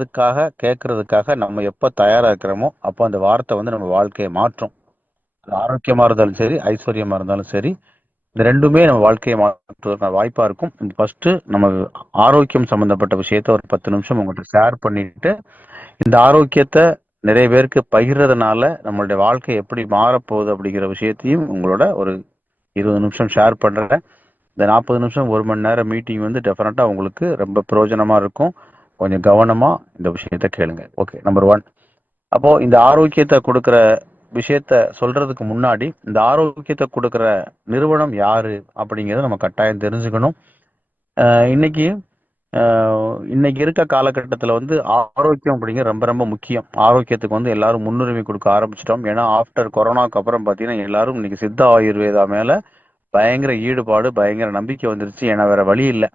அதுக்காக கேட்கறதுக்காக நம்ம எப்ப தயாரா இருக்கிறோமோ அப்போ அந்த வார்த்தை வந்து நம்ம வாழ்க்கையை மாற்றும். அது ஆரோக்கியமா இருந்தாலும் சரி, ஐஸ்வர்யமா இருந்தாலும் சரி, இந்த ரெண்டுமே நம்ம வாழ்க்கையை மாற்றுவதற்கான வாய்ப்பா இருக்கும். ஃபர்ஸ்ட் நம்ம ஆரோக்கியம் சம்பந்தப்பட்ட விஷயத்த ஒரு 10 நிமிஷம் உங்கள்கிட்ட ஷேர் பண்ணிட்டு, இந்த ஆரோக்கியத்தை நிறைய பேருக்கு பகிர்றதுனால நம்மளுடைய வாழ்க்கை எப்படி மாறப்போகுது அப்படிங்கிற விஷயத்தையும் உங்களோட ஒரு 20 நிமிஷம் ஷேர் பண்றேன். இந்த 40 நிமிஷம் 1 மணி நேரம் மீட்டிங் வந்து டெஃபினட்டா உங்களுக்கு ரொம்ப பிரயோஜனமா இருக்கும். கொஞ்சம் கவனமா இந்த விஷயத்த கேளுங்க. Okay, number one. அப்போ இந்த ஆரோக்கியத்தை கொடுக்கிற விஷயத்த சொல்றதுக்கு முன்னாடி இந்த ஆரோக்கியத்தை கொடுக்கிற நிறுவனம் யாரு அப்படிங்கறத நம்ம கட்டாயம் தெரிஞ்சுக்கணும். இன்னைக்கு இன்னைக்கு இருக்க காலகட்டத்தில் வந்து ஆரோக்கியம் அப்படிங்கிறது ரொம்ப ரொம்ப முக்கியம். ஆரோக்கியத்துக்கு வந்து எல்லாரும் முன்னுரிமை கொடுக்க ஆரம்பிச்சிட்டோம். ஏன்னா ஆஃப்டர் கொரோனாக்கு அப்புறம் பார்த்தீங்கன்னா எல்லாரும் இன்னைக்கு சித்த ஆயுர்வேதா மேல பயங்கர ஈடுபாடு, பயங்கர நம்பிக்கை வந்துருச்சு. ஏன்னா வேற வழி இல்லை.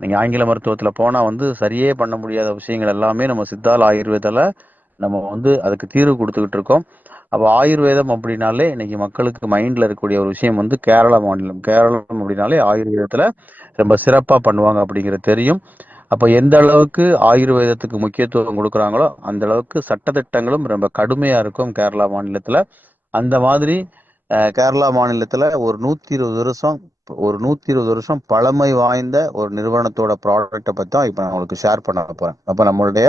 நீங்க ஆங்கில மருத்துவத்துல போனா வந்து சரியே பண்ண முடியாத விஷயங்கள் எல்லாமே நம்ம சித்தால ஆயுர்வேதால நம்ம வந்து அதுக்கு தீர்வு கொடுத்துக்கிட்டு இருக்கோம். அப்போ ஆயுர்வேதம் அப்படின்னாலே இன்னைக்கு மக்களுக்கு மைண்ட்ல இருக்கக்கூடிய ஒரு விஷயம் வந்து கேரளா மாநிலம். கேரளம் அப்படின்னாலே ஆயுர்வேதத்துல ரொம்ப சிறப்பா பண்ணுவாங்க அப்படிங்கிறது தெரியும். அப்போ எந்த அளவுக்கு ஆயுர்வேதத்துக்கு முக்கியத்துவம் கொடுக்குறாங்களோ அந்த அளவுக்கு சட்டதிட்டங்களும் ரொம்ப கடுமையா இருக்கும் கேரளா மாநிலத்துல. அந்த மாதிரி கேரளா மாநிலத்துல ஒரு 120 வருஷம் பழமை வாய்ந்த ஒரு நிறுவனத்தோட ப்ராடக்ட்டை பத்தி தான் இப்போ நான் உங்களுக்கு ஷேர் பண்ண போறேன். அப்போ நம்மளுடைய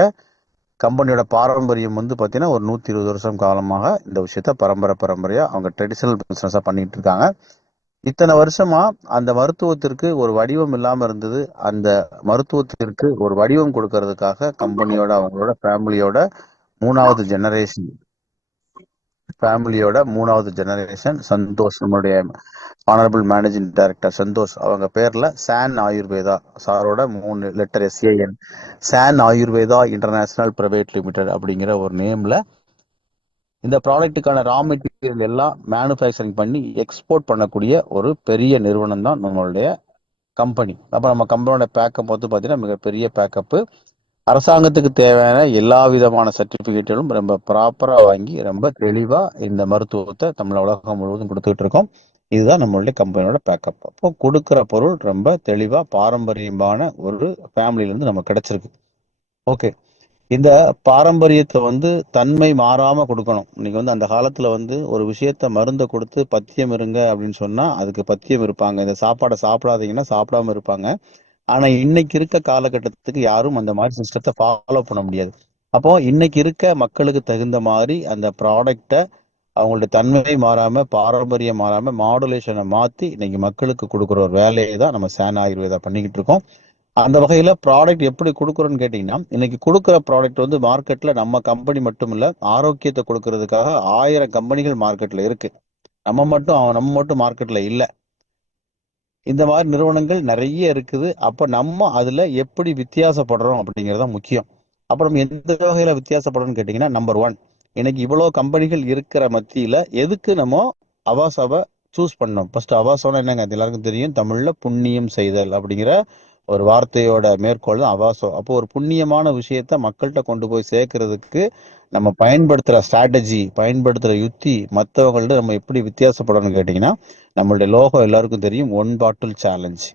கம்பெனியோட பாரம்பரியம் வந்து பார்த்தீங்கன்னா ஒரு 120 வருஷம் காலமாக இந்த விஷயத்த பரம்பரை பரம்பரையா அவங்க ட்ரெடிஷனல் பிசினஸா பண்ணிட்டு இருக்காங்க. இத்தனை வருஷமா அந்த மருத்துவத்திற்கு ஒரு வடிவம் இல்லாம இருந்தது. அந்த மருத்துவத்திற்கு ஒரு வடிவம் கொடுக்கறதுக்காக கம்பெனியோட அவங்களோட ஃபேமிலியோட மூணாவது ஜெனரேஷன் சந்தோஷ், நம்மளுடைய ஆனரபிள் மேனேஜிங் டைரக்டர் சந்தோஷ் அவங்க பேர்ல சான் ஆயுர்வேதா சாரோட 3 letter San Ayurveda international private limited அப்படிங்கிற ஒரு நேம்ல இந்த ப்ராடக்ட்டுக்கான ரா மெட்டீரியல் எல்லாம் மேனுஃபேக்சரிங் பண்ணி எக்ஸ்போர்ட் பண்ணக்கூடிய ஒரு பெரிய நிறுவனம் தான் நம்மளுடைய கம்பெனி. அப்போ நம்ம கம்பெனியோட பேக்கப் வந்து பார்த்தீங்கன்னா மிகப்பெரிய பேக்கப்பு. அரசாங்கத்துக்கு தேவையான எல்லா விதமான சர்டிபிகேட்களும் ரொம்ப ப்ராப்பரா வாங்கி ரொம்ப தெளிவா இந்த மருத்துவத்தை தமிழ் உலகம் முழுவதும் கொடுத்துட்டு இருக்கோம். இதுதான் நம்மளுடைய கம்பெனியோட பேக்கப். அப்போ கொடுக்கிற பொருள் ரொம்ப தெளிவா பாரம்பரியமான ஒரு ஃபேமிலில இருந்து நமக்கு கிடைச்சிருக்கு. ஓகே, இந்த பாரம்பரியத்தை வந்து தன்மை மாறாம கொடுக்கணும். இன்னைக்கு வந்து அந்த காலத்துல வந்து ஒரு விஷயத்த மருந்தை கொடுத்து பத்தியம் இருங்க அப்படின்னு சொன்னா அதுக்கு பத்தியம் இருப்பாங்க. இந்த சாப்பாடை சாப்பிடாதீங்கன்னா சாப்பிடாம இருப்பாங்க. ஆனா இன்னைக்கு இருக்க காலகட்டத்துக்கு யாரும் அந்த மாதிரி சிஸ்டத்தை ஃபாலோ பண்ண முடியாது. அப்போ இன்னைக்கு இருக்க மக்களுக்கு தகுந்த மாதிரி அந்த ப்ராடக்டை அவங்களுடைய தன்மை மாறாம பாரம்பரியம் மாறாம மாடுலேஷனை மாத்தி இன்னைக்கு மக்களுக்கு கொடுக்குற ஒரு வேலையை தான் நம்ம சேன் ஆயுர்வேதா பண்ணிக்கிட்டு இருக்கோம். அந்த வகையில ப்ராடக்ட் எப்படி கொடுக்குறோன்னு கேட்டீங்கன்னா இன்னைக்கு கொடுக்குற ப்ராடக்ட் வந்து மார்க்கெட்ல நம்ம கம்பெனி மட்டும் இல்ல, ஆரோக்கியத்தை கொடுக்கறதுக்காக 1000 கம்பெனிகள் மார்க்கெட்ல இருக்கு. நம்ம மட்டும் மார்க்கெட்ல இல்ல. இந்த மாதிரி நிறுவனங்கள் நிறைய இருக்குது. அப்ப நம்ம அதுல எப்படி வித்தியாசப்படுறோம் அப்படிங்கறது தான் முக்கியம். அப்ப நம்ம எந்த வகையில வித்தியாசப்படுறோம்னு கேட்டீங்கன்னா நம்பர் ஒன், எனக்கு இவ்வளவு கம்பெனிகள் இருக்கிற மத்தியில எதுக்கு நம்ம அவாசாவை சூஸ் பண்ணோம்? ஃபர்ஸ்ட் அவாசானா என்னங்க? அது எல்லாருக்கும் தெரியும். தமிழ்ல புண்ணியம் செய்தல் அப்படிங்கிற ஒரு வார்த்தையோட மேற்கோள் தான் அவாசம். அப்போ ஒரு புண்ணியமான விஷயத்த மக்கள்கிட்ட கொண்டு போய் சேர்க்கறதுக்கு நம்ம பயன்படுத்துற ஸ்ட்ராட்டஜி, பயன்படுத்துற யுத்தி மற்றவங்கள்ட்ட நம்ம எப்படி வித்தியாசப்படணும்னு கேட்டீங்கன்னா நம்மளுடைய லோகோ எல்லாருக்கும் தெரியும். One bottle challenge.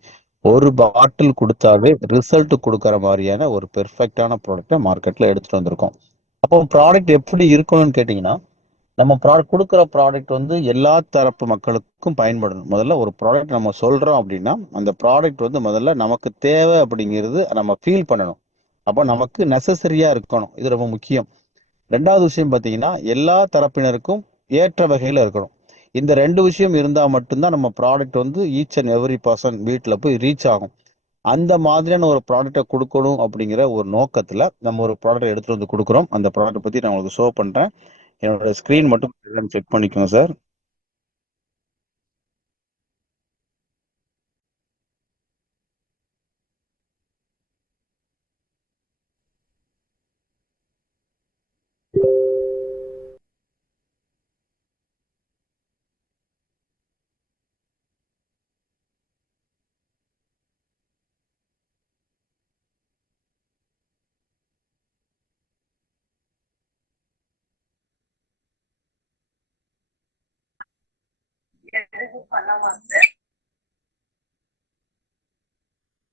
ஒரு பாட்டில் கொடுத்தாவே ரிசல்ட் கொடுக்கற மாதிரியான ஒரு பெர்ஃபெக்டான ப்ராடக்ட்டை மார்க்கெட்ல எடுத்துட்டு வந்திருக்கோம். அப்போ ப்ராடக்ட் எப்படி இருக்கணும்னு கேட்டீங்கன்னா நம்ம ப்ராடக்ட் கொடுக்குற ப்ராடக்ட் வந்து எல்லா தரப்பு மக்களுக்கும் பயன்படணும். முதல்ல ஒரு ப்ராடக்ட் நம்ம சொல்றோம் அப்படின்னா அந்த ப்ராடக்ட் வந்து முதல்ல நமக்கு தேவை அப்படிங்கிறது நம்ம ஃபீல் பண்ணணும். அப்போ நமக்கு நெசசரியா இருக்கணும். இது ரொம்ப முக்கியம். ரெண்டாவது விஷயம் பார்த்தீங்கன்னா எல்லா தரப்பினருக்கும் ஏற்ற வகையில இருக்கணும். இந்த ரெண்டு விஷயம் இருந்தா மட்டும்தான் நம்ம ப்ராடக்ட் வந்து ஈச் அண்ட் எவ்ரி பர்சன் வீட்டில் போய் ரீச் ஆகும். அந்த மாதிரியான ஒரு ப்ராடக்டை கொடுக்கணும் அப்படிங்கிற ஒரு நோக்கத்துல நம்ம ஒரு ப்ராடக்ட் எடுத்துட்டு வந்து கொடுக்குறோம். அந்த ப்ராடக்ட் பத்தி நான் உங்களுக்கு ஷோ பண்றேன். என்னோட ஸ்கிரீன் மட்டும் செக் பண்ணிக்கோங்க சார்.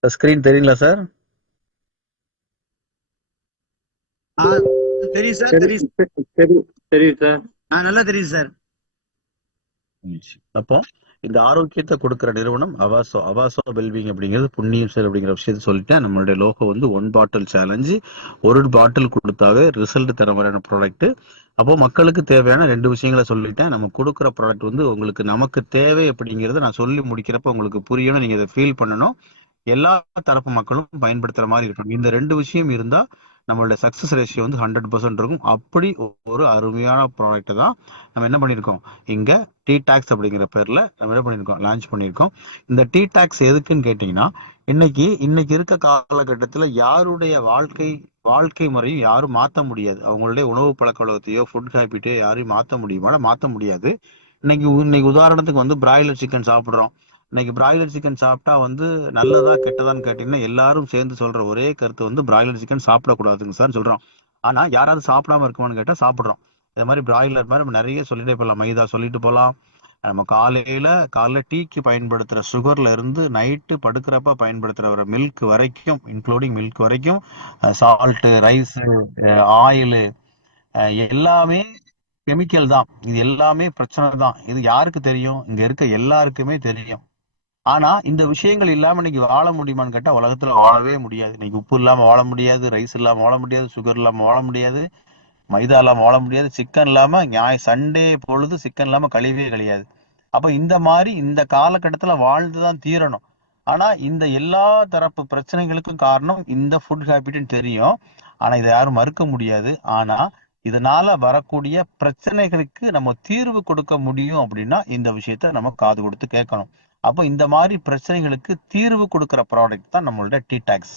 ஸ்கிரீன் தெரியுங்களா சார்? ஆ தெரியும் சார், தெரியும் தெரியும் சார். நல்லா தெரியும் சார். அப்போ இந்த ஆரோக்கியத்தை கொடுக்கிற நிறுவனம் அவாசோ. அவாசோ வெல்விங் அப்படிங்கிறது புண்ணியம் சார் அப்படிங்கிற விஷயத்த சொல்லிட்டேன். நம்மளுடைய லோகோ வந்து 1 பாட்டில் சேலஞ்சு. ஒரு பாட்டில் கொடுத்தாவே ரிசல்ட் தர மாதிரியான ப்ராடக்ட். அப்போ மக்களுக்கு தேவையான 2 விஷயங்களை சொல்லிட்டேன். நம்ம கொடுக்குற ப்ராடக்ட் வந்து உங்களுக்கு நமக்கு தேவை அப்படிங்கிறத நான் சொல்லி முடிக்கிறப்ப உங்களுக்கு புரியணும். நீங்க இதை ஃபீல் பண்ணணும். எல்லா தரப்பு மக்களும் பயன்படுத்துற மாதிரி இருக்கணும். இந்த 2 விஷயம் இருந்தா நம்மளோட சக்சஸ் ரேஷியோ வந்து 100% இருக்கும். அப்படி ஒரு அருமையான ப்ராடக்ட் தான் நம்ம என்ன பண்ணியிருக்கோம் இங்க டி டாக்ஸ் அப்படிங்கிற பேர்ல நம்ம என்ன பண்ணியிருக்கோம் லான்ச் பண்ணியிருக்கோம். இந்த டி டாக்ஸ் எதுக்குன்னு கேட்டீங்கன்னா, இன்னைக்கு இருக்க காலகட்டத்தில் யாருடைய வாழ்க்கை முறையும் யாரும் மாற்ற முடியாது. அவங்களுடைய உணவு பழக்க வழக்கத்தையோ ஃபுட் ஹேபிட்டையோ யாரையும் மாற்ற முடியுமா? மாற்ற முடியாது. இன்னைக்கு உதாரணத்துக்கு வந்து பிராய்லர் சிக்கன் சாப்பிடுறோம். இன்னைக்கு பிராய்லர் சிக்கன் சாப்பிட்டா வந்து நல்லதா கெட்டதான்னு கேட்டீங்கன்னா எல்லாரும் சேர்ந்து சொல்ற ஒரே கருத்து வந்து பிராய்லர் சிக்கன் சாப்பிடக்கூடாதுங்க சார் சொல்றோம். ஆனா யாராவது சாப்பிடாம இருக்குமான்னு கேட்டா சாப்பிடுறோம். இதே மாதிரி பிராய்லர் மாதிரி நம்ம நிறைய சொல்லிட்டே போகலாம். மைதா சொல்லிட்டு போகலாம். நம்ம காலையில டீக்கு பயன்படுத்துற சுகர்ல இருந்து நைட்டு படுக்கிறப்ப பயன்படுத்துற மில்க் வரைக்கும், இன்க்ளூடிங் மில்க் வரைக்கும், சால்ட், ரைஸ், ஆயில், எல்லாமே கெமிக்கல் தான். இது எல்லாமே பிரச்சனை தான். இது யாருக்கு தெரியும்? இங்க இருக்க எல்லாருக்குமே தெரியும். ஆனா இந்த விஷயங்கள் இல்லாம இன்னைக்கு வாழ முடியுமான்னு கேட்டா உலகத்துல வாழவே முடியாது. இன்னைக்கு உப்பு இல்லாம வாழ முடியாது, ரைஸ் இல்லாம வாழ முடியாது, சுகர் இல்லாம வாழ முடியாது, மைதா இல்லாம வாழ முடியாது, சிக்கன் இல்லாம சண்டே பொழுது சிக்கன் இல்லாம கழியவே கழியாது. அப்ப இந்த மாதிரி இந்த காலகட்டத்துல வாழ்ந்துதான் தீரணும். ஆனா இந்த எல்லா தரப்பு பிரச்சனைகளுக்கும் காரணம் இந்த ஃபுட் ஹேபிட்னு தெரியும். ஆனா இதை யாரும் மறுக்க முடியாது. ஆனா இதனால வரக்கூடிய பிரச்சனைகளுக்கு நம்ம தீர்வு கொடுக்க முடியும் அப்படின்னா இந்த விஷயத்த நம்ம காது கொடுத்து கேட்கணும். அப்போ இந்த மாதிரி பிரச்சனைகளுக்கு தீர்வு கொடுக்கிற ப்ராடக்ட் தான் நம்மளோட டி டாக்ஸ்.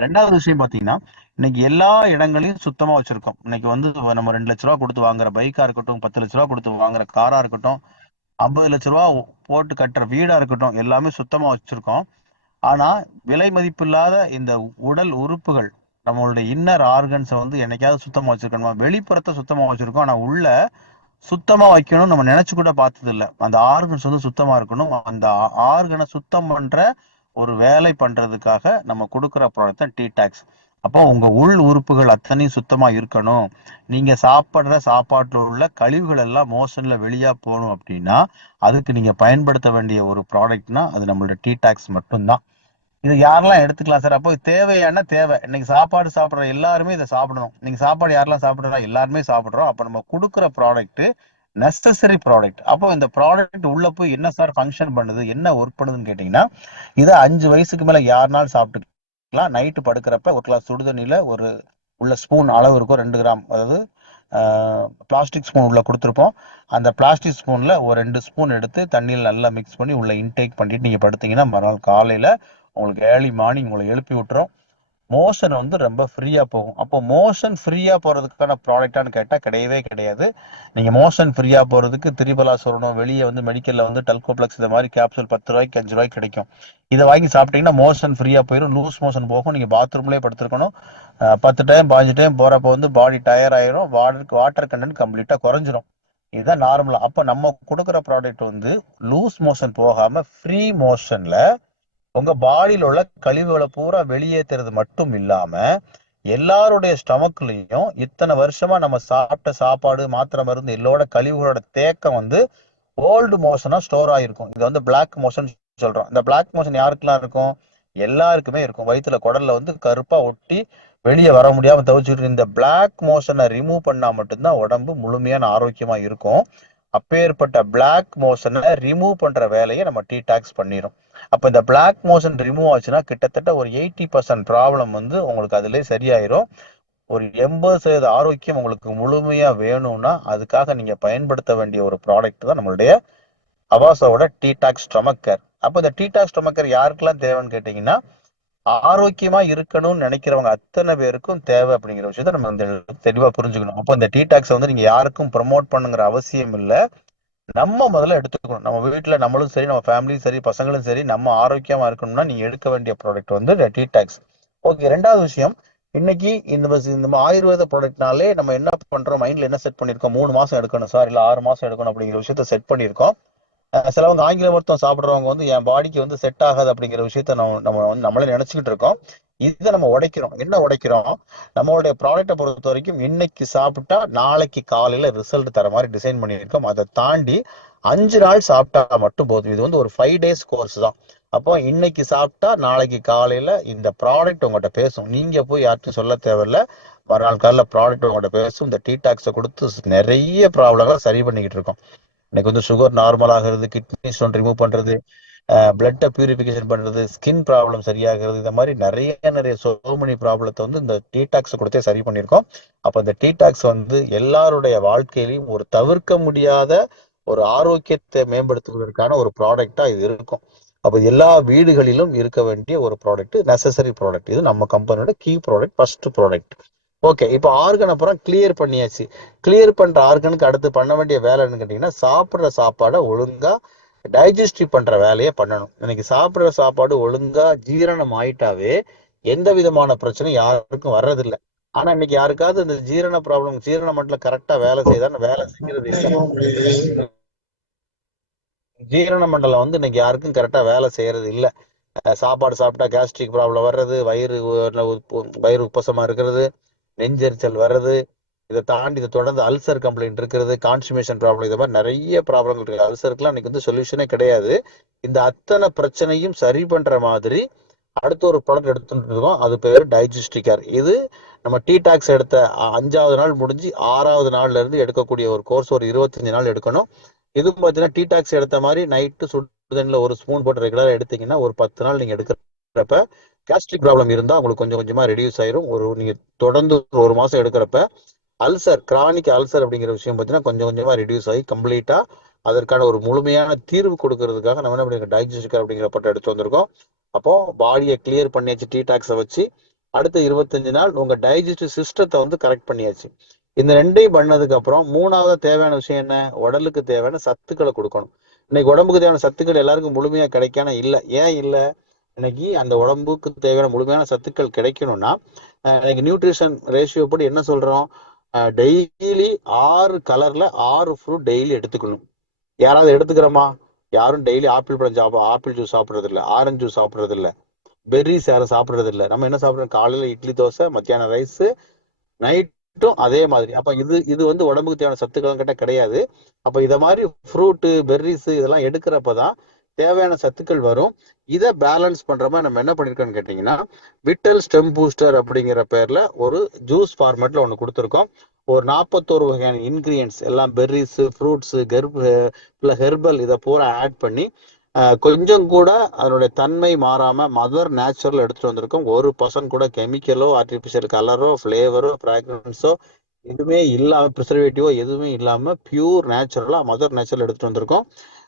ரெண்டாவது விஷயம் பாத்தீங்கன்னா, இன்னைக்கு எல்லா இடங்களையும் சுத்தமா வச்சிருக்கோம். இன்னைக்கு வந்து நம்ம 2 லட்ச ரூபா கொடுத்து வாங்குற பைக்கா இருக்கட்டும், 10 லட்ச ரூபா கொடுத்து வாங்குற காரா இருக்கட்டும், 50 லட்ச ரூபா போட்டு கட்டுற வீடா இருக்கட்டும், எல்லாமே சுத்தமா வச்சிருக்கோம். ஆனா விலை மதிப்பு இல்லாத இந்த உடல் உறுப்புகள், நம்மளுடைய இன்னர் ஆர்கன்ஸை வந்து என்னைக்காவது சுத்தமா வச்சிருக்கணுமா? வெளிப்புறத்தை சுத்தமா வச்சிருக்கோம். ஆனா உள்ள சுத்தமா வைக்கணும் நம்ம நினைச்சு கூட பார்த்தது இல்ல. அந்த ஆர்கன்ஸ் வந்து சுத்தமா இருக்கணும். அந்த ஆர்கனை சுத்தம் பண்ற ஒரு வேலை பண்றதுக்காக நம்ம கொடுக்குற ப்ராடக்ட் தான் டி டாக்ஸ். அப்போ உங்க உள் உறுப்புகள் அத்தனையும் சுத்தமா இருக்கணும். நீங்க சாப்பிடுற சாப்பாட்டுல உள்ள கழிவுகள் எல்லாம் மோஷன்ல வெளியா போகணும் அப்படின்னா அதுக்கு நீங்க பயன்படுத்த வேண்டிய ஒரு ப்ராடக்ட்னா அது நம்மளோட டி டாக்ஸ் மட்டும்தான். இது யாரெல்லாம் எடுத்துக்கலாம் சார்? அப்போ தேவையான தேவை. இன்னைக்கு சாப்பாடு சாப்பிட்ற எல்லாருமே இதை சாப்பிடணும். நீங்க சாப்பாடு யாரெல்லாம் சாப்பிட்றா? எல்லாருமே சாப்பிட்றோம். அப்போ நம்ம கொடுக்குற ப்ராடக்ட் நெசசரி ப்ராடக்ட். அப்போ இந்த ப்ராடக்ட் உள்ள போய் என்ன சார் ஃபங்க்ஷன் பண்ணுது, என்ன ஒர்க் பண்ணுதுன்னு கேட்டீங்கன்னா, இதை 5 வயசுக்கு மேல யாருனாலும் சாப்பிட்டுக்கலாம். நைட்டு படுக்கிறப்ப ஒரு கிளாஸ் சுடுதண்ணியில ஒரு உள்ள ஸ்பூன் அளவு இருக்கும், 2 கிராம், அதாவது பிளாஸ்டிக் ஸ்பூன் உள்ள கொடுத்துருப்போம். அந்த பிளாஸ்டிக் ஸ்பூன்ல ஒரு 2 ஸ்பூன் எடுத்து தண்ணியில் நல்லா மிக்ஸ் பண்ணி உள்ள இன்டேக் பண்ணிட்டு நீங்க படுத்தீங்கன்னா மறுநாள் காலையில உங்களுக்கு ஏர்லி மார்னிங் உங்களை எழுப்பி விட்டுரும். மோஷன் வந்து ரொம்ப ஃப்ரீயா போகும். அப்போ மோஷன் ஃப்ரீயா போறதுக்கான ப்ராடக்டான்னு கேட்டா கிடையவே கிடையாது. நீங்க மோஷன் ஃப்ரீயா போறதுக்கு திரிபலா சொல்லணும். வெளியே வந்து மெடிக்கல்ல வந்து டல்கோப்ளெக்ஸ் இந்த மாதிரி கேப்சூல் 10 ரூபாய்க்கு 5 ரூபாய்க்கு கிடைக்கும். இதை வாங்கி சாப்பிட்டீங்கன்னா மோஷன் ஃப்ரீயா போயிடும். லூஸ் மோஷன் போகும். நீங்க பாத்ரூம்லயே படுத்திருக்கணும். 10 டைம் 15 டைம் போறப்ப வந்து பாடி டயர் ஆயிரும். வாட்டர் கண்டென்ட் கம்ப்ளீட்டா குறைஞ்சிரும். இதுதான் நார்மலா. அப்ப நம்ம கொடுக்குற ப்ராடக்ட் வந்து லூஸ் மோஷன் போகாம ஃப்ரீ மோஷன்ல உங்க பாடியில உள்ள கழிவுகளை பூரா வெளியேற்றுறது மட்டும் இல்லாம எல்லாருடைய ஸ்டமக்லயும் இத்தனை வருஷமா நம்ம சாப்பிட்ட சாப்பாடு, மாத்திரை, மருந்து எல்லோட கழிவுகளோட தேக்கம் வந்து ஓல்டு மோஷனா ஸ்டோர் ஆயிருக்கும். இது வந்து பிளாக் மோஷன் சொல்றோம். இந்த பிளாக் மோஷன் யாருக்கெல்லாம் இருக்கும்? எல்லாருக்குமே இருக்கும். வயிற்றுல குடல்ல வந்து கருப்பா ஒட்டி வெளியே வர முடியாம தவிச்சுட்டு இந்த பிளாக் மோஷனை ரிமூவ் பண்ணா மட்டும்தான் உடம்பு முழுமையான ஆரோக்கியமா இருக்கும். அப்பேற்பட்ட பிளாக் மோஷனை ரிமூவ் பண்ற வேலையை நம்ம டி டாக்ஸ் பண்ணிடும். அப்ப இந்த பிளாக் மோஷன் ரிமூவ் ஆச்சுன்னா கிட்டத்தட்ட ஒரு 80% ப்ராப்ளம் வந்து உங்களுக்கு அதுலயே சரியாயிரும். ஒரு 80% ஆரோக்கியம் உங்களுக்கு முழுமையா வேணும்னா அதுக்காக நீங்க பயன்படுத்த வேண்டிய ஒரு ப்ராடக்ட் தான் நம்மளுடைய அவாசாவோட டி டாக்ஸ் ஸ்டொமக் கேர். அப்ப இந்த டி டாக்ஸ் ஸ்டொமக் கேர் யாருக்கெல்லாம் தேவைன்னு கேட்டீங்கன்னா, ஆரோக்கியமா இருக்கணும்னு நினைக்கிறவங்க அத்தனை பேருக்கும் தேவை அப்படிங்கிற விஷயத்த நம்ம வந்து தெளிவா புரிஞ்சுக்கணும். அப்போ இந்த டி டாக்ஸ் வந்து நீங்க யாருக்கும் ப்ரமோட் பண்ணுங்கிற அவசியம் இல்லை. நம்ம முதல்ல எடுத்துக்கணும். நம்ம வீட்டுல நம்மளும் சரி, நம்ம ஃபேமிலியும் சரி, பசங்களும் சரி, நம்ம ஆரோக்கியமா இருக்கணும்னா நீங்க எடுக்க வேண்டிய ப்ராடக்ட் வந்து டி டாக்ஸ். ஓகே. ரெண்டாவது விஷயம், இன்னைக்கு இந்த ஆயுர்வேத ப்ராடக்ட்னாலே நம்ம என்ன பண்றோம், மைண்ட்ல என்ன செட் பண்ணிருக்கோம்? 3 மாசம் எடுக்கணும் சார், இல்ல 6 மாசம் எடுக்கணும் அப்படிங்கிற விஷயத்த செட் பண்ணிருக்கோம். சிலவங்க ஆங்கில மருத்துவம் சாப்பிடுறவங்க வந்து என் பாடிக்கு வந்து செட் ஆகாது அப்படிங்கிற விஷயத்த நம்ம வந்து நம்மளே நினைச்சுக்கிட்டு இருக்கோம். இதை நம்ம உடைக்கிறோம். என்ன உடைக்கிறோம்? நம்மளுடைய ப்ராடக்ட்டை பொறுத்த வரைக்கும் இன்னைக்கு சாப்பிட்டா நாளைக்கு காலையில ரிசல்ட் தர மாதிரி டிசைன் பண்ணியிருக்கோம். அதை தாண்டி 5 நாள் சாப்பிட்டா மட்டும் போதும். இது வந்து ஒரு 5 days கோர்ஸ் தான். அப்போ இன்னைக்கு சாப்பிட்டா நாளைக்கு காலையில இந்த ப்ராடக்ட் உங்கள்கிட்ட பேசும். நீங்க போய் யார்ட்டும் சொல்ல தேவையில்ல. மறுநாள் காலையில ப்ராடக்ட் உங்கள்கிட்ட பேசும். இந்த டீடாக்ஸை கொடுத்து நிறைய ப்ராப்ளங்களை சரி பண்ணிக்கிட்டு இருக்கோம். இன்னைக்கு வந்து சுகர் நார்மல் ஆகிறது, கிட்னி ஸ்டோன் ரிமூவ் பண்றது, பிளட்டை பியூரிஃபிகேஷன் பண்றது, ஸ்கின் ப்ராப்ளம் சரியாகிறது, இந்த மாதிரி நிறைய சோமனி ப்ராப்ளத்தை வந்து இந்த டீடாக்ஸ் கொடுத்தே சரி பண்ணியிருக்கோம். அப்போ இந்த டீடாக்ஸ் வந்து எல்லாருடைய வாழ்க்கையிலையும் ஒரு தவிர்க்க முடியாத ஒரு ஆரோக்கியத்தை மேம்படுத்துவதற்கான ஒரு ப்ராடக்டா இது இருக்கும். அப்போ எல்லா வீடுகளிலும் இருக்க வேண்டிய ஒரு ப்ராடக்ட், நெசசரி ப்ராடக்ட். இது நம்ம கம்பெனியோட key product, first product. Okay, இப்போ ஆர்கன் அப்புறம் கிளியர் பண்ணியாச்சு. கிளியர் பண்ற ஆர்கனுக்கு அடுத்து பண்ண வேண்டிய வேலை என்னன்னு கேட்டீங்கன்னா, சாப்பிட்ற சாப்பாடை ஒழுங்கா டைஜஸ்டிவ் பண்ற வேலையை பண்ணணும். இன்னைக்கு சாப்பிட்ற சாப்பாடு ஒழுங்கா ஜீரணம் ஆயிட்டாவே எந்த விதமான பிரச்சனையும் யாருக்கும் வர்றதில்லை. ஆனா இன்னைக்கு யாருக்காவது இந்த ஜீரண ப்ராப்ளம், ஜீரண மண்டலம் கரெக்டா வேலை செய்யுதான்னு வேலை செய்யறது இல்லை. ஜீரண மண்டலம் வந்து இன்னைக்கு யாருக்கும் கரெக்டா வேலை செய்யறது இல்லை. சாப்பாடு சாப்பிட்டா கேஸ்ட்ரிக் ப்ராப்ளம் வர்றது, வயிறு உப்பசமா இருக்கிறது, நெஞ்செரிச்சல் வர்றது, இதை தாண்டி இதை தொடர்ந்து அல்சர் கம்ப்ளைண்ட் இருக்கிறது, கான்ஸ்டிபேஷன் ப்ராப்ளம், இது மாதிரி நிறைய ப்ராப்ளங்கள் இருக்கு. அல்சருக்குலாம் இன்னைக்கு வந்து சொல்யூஷனே கிடையாது. இந்த அத்தனை பிரச்சனையும் சரி பண்ற மாதிரி அடுத்த ஒரு ப்ராடக்ட் எடுத்துட்டு இருக்கோம். அது பேர் டைஜஸ்டிகர். இது நம்ம டீடாக்ஸ் எடுத்த 5வது நாள் முடிஞ்சு 6வது நாள்ல இருந்து எடுக்கக்கூடிய ஒரு கோர்ஸ். ஒரு 25 நாள் எடுக்கணும். இதுவும் பார்த்தீங்கன்னா டீடாக்ஸ் எடுத்த மாதிரி நைட்டு சுடுதண்ணில் 1 ஸ்பூன் போட்டு ரெகுலராக எடுத்தீங்கன்னா ஒரு 10 நாள் நீங்கள் எடுக்கிறப்ப கேஸ்ட்ரிக் ப்ராப்ளம் இருந்தால் உங்களுக்கு கொஞ்சம் கொஞ்சமாக ரெடியூஸ் ஆயிரும். நீங்கள் தொடர்ந்து 1 மாதம் எடுக்கிறப்ப அல்சர், கிரானிக் அல்சர் அப்படிங்கிற விஷயம் பார்த்தீங்கன்னா கொஞ்சம் கொஞ்சமாக ரெடியூஸ் ஆகி கம்ப்ளீட்டாக அதற்கான ஒரு முழுமையான தீர்வு கொடுக்கறதுக்காக நம்ம என்ன பண்ணிருக்கோம், டைஜஸ்டிகர் அப்படிங்கிற பட்டம் எடுத்து வந்திருக்கோம். அப்போ பாடியை கிளியர் பண்ணியாச்சு டீடாக்ஸை வச்சு. அடுத்த 25 நாள் உங்க டைஜஸ்டிவ் சிஸ்டத்தை வந்து கரெக்ட் பண்ணியாச்சு. இந்த ரெண்டையும் பண்ணதுக்கு அப்புறம் 3வது தேவையான விஷயம் என்ன? உடலுக்கு தேவையான சத்துக்களை கொடுக்கணும். இன்னைக்கு உடம்புக்கு தேவையான சத்துக்கள் எல்லாருக்கும் முழுமையா கிடைக்கான இல்லை. ஏன் இல்லை? இன்னைக்கு அந்த உடம்புக்கு தேவையான முழுமையான சத்துக்கள் கிடைக்கணும்னா இன்னைக்கு நியூட்ரிஷன் ரேஷியோ படி என்ன சொல்றோம்? டெய்லி 6 கலர்ல 6 ஃப்ரூட் டெய்லி எடுத்துக்கணும். யாராவது எடுத்துக்கிறோமா? யாரும் டெய்லி ஆப்பிள் ஜூஸ் சாப்பிட்றது இல்லை, ஆரஞ்சு ஜூஸ் சாப்பிட்றது இல்லை, பெர்ரிஸ் யாரும் சாப்பிட்றது இல்லை. நம்ம என்ன சாப்பிட்றோம்? காலையில இட்லி தோசை, மத்தியானம் ரைஸ், நைட்டும் அதே மாதிரி. அப்ப இது வந்து உடம்புக்கு தேவையான சத்துக்கள் கிட்ட கிடையாது. அப்ப இத மாதிரி ஃப்ரூட்டு, பெர்ரிஸ் இதெல்லாம் எடுக்கிறப்பதான் தேவையான சத்துக்கள் வரும். இதை பேலன்ஸ் பண்ற மாதிரி நம்ம என்ன பண்ணிருக்கோம்னு கேட்டீங்கன்னா, விட்டல் ஸ்டெம் பூஸ்டர் அப்படிங்கிற பேர்ல ஒரு ஜூஸ் ஃபார்மேட்ல ஒன்று கொடுத்துருக்கோம். ஒரு 41 வகையான இன்கிரியன்ஸ் எல்லாம் பெர்ரிஸ், ஃப்ரூட்ஸ், ஹெர்பல் இதை பூரா ஆட் பண்ணி கொஞ்சம் கூட அதனுடைய தன்மை மாறாம மதர் நேச்சுரல் எடுத்துட்டு வந்திருக்கோம். 1% கூட கெமிக்கலோ, ஆர்டிபிஷியல் கலரோ, ஃபிளேவரோ, ஃப்ராக்ரன்ஸோ எதுவுமே இல்லாம, ப்ரிசர்வேட்டிவோ எதுவுமே இல்லாம பியூர் நேச்சுரலா மதர் நேச்சுரல் எடுத்துட்டு வந்திருக்கோம்.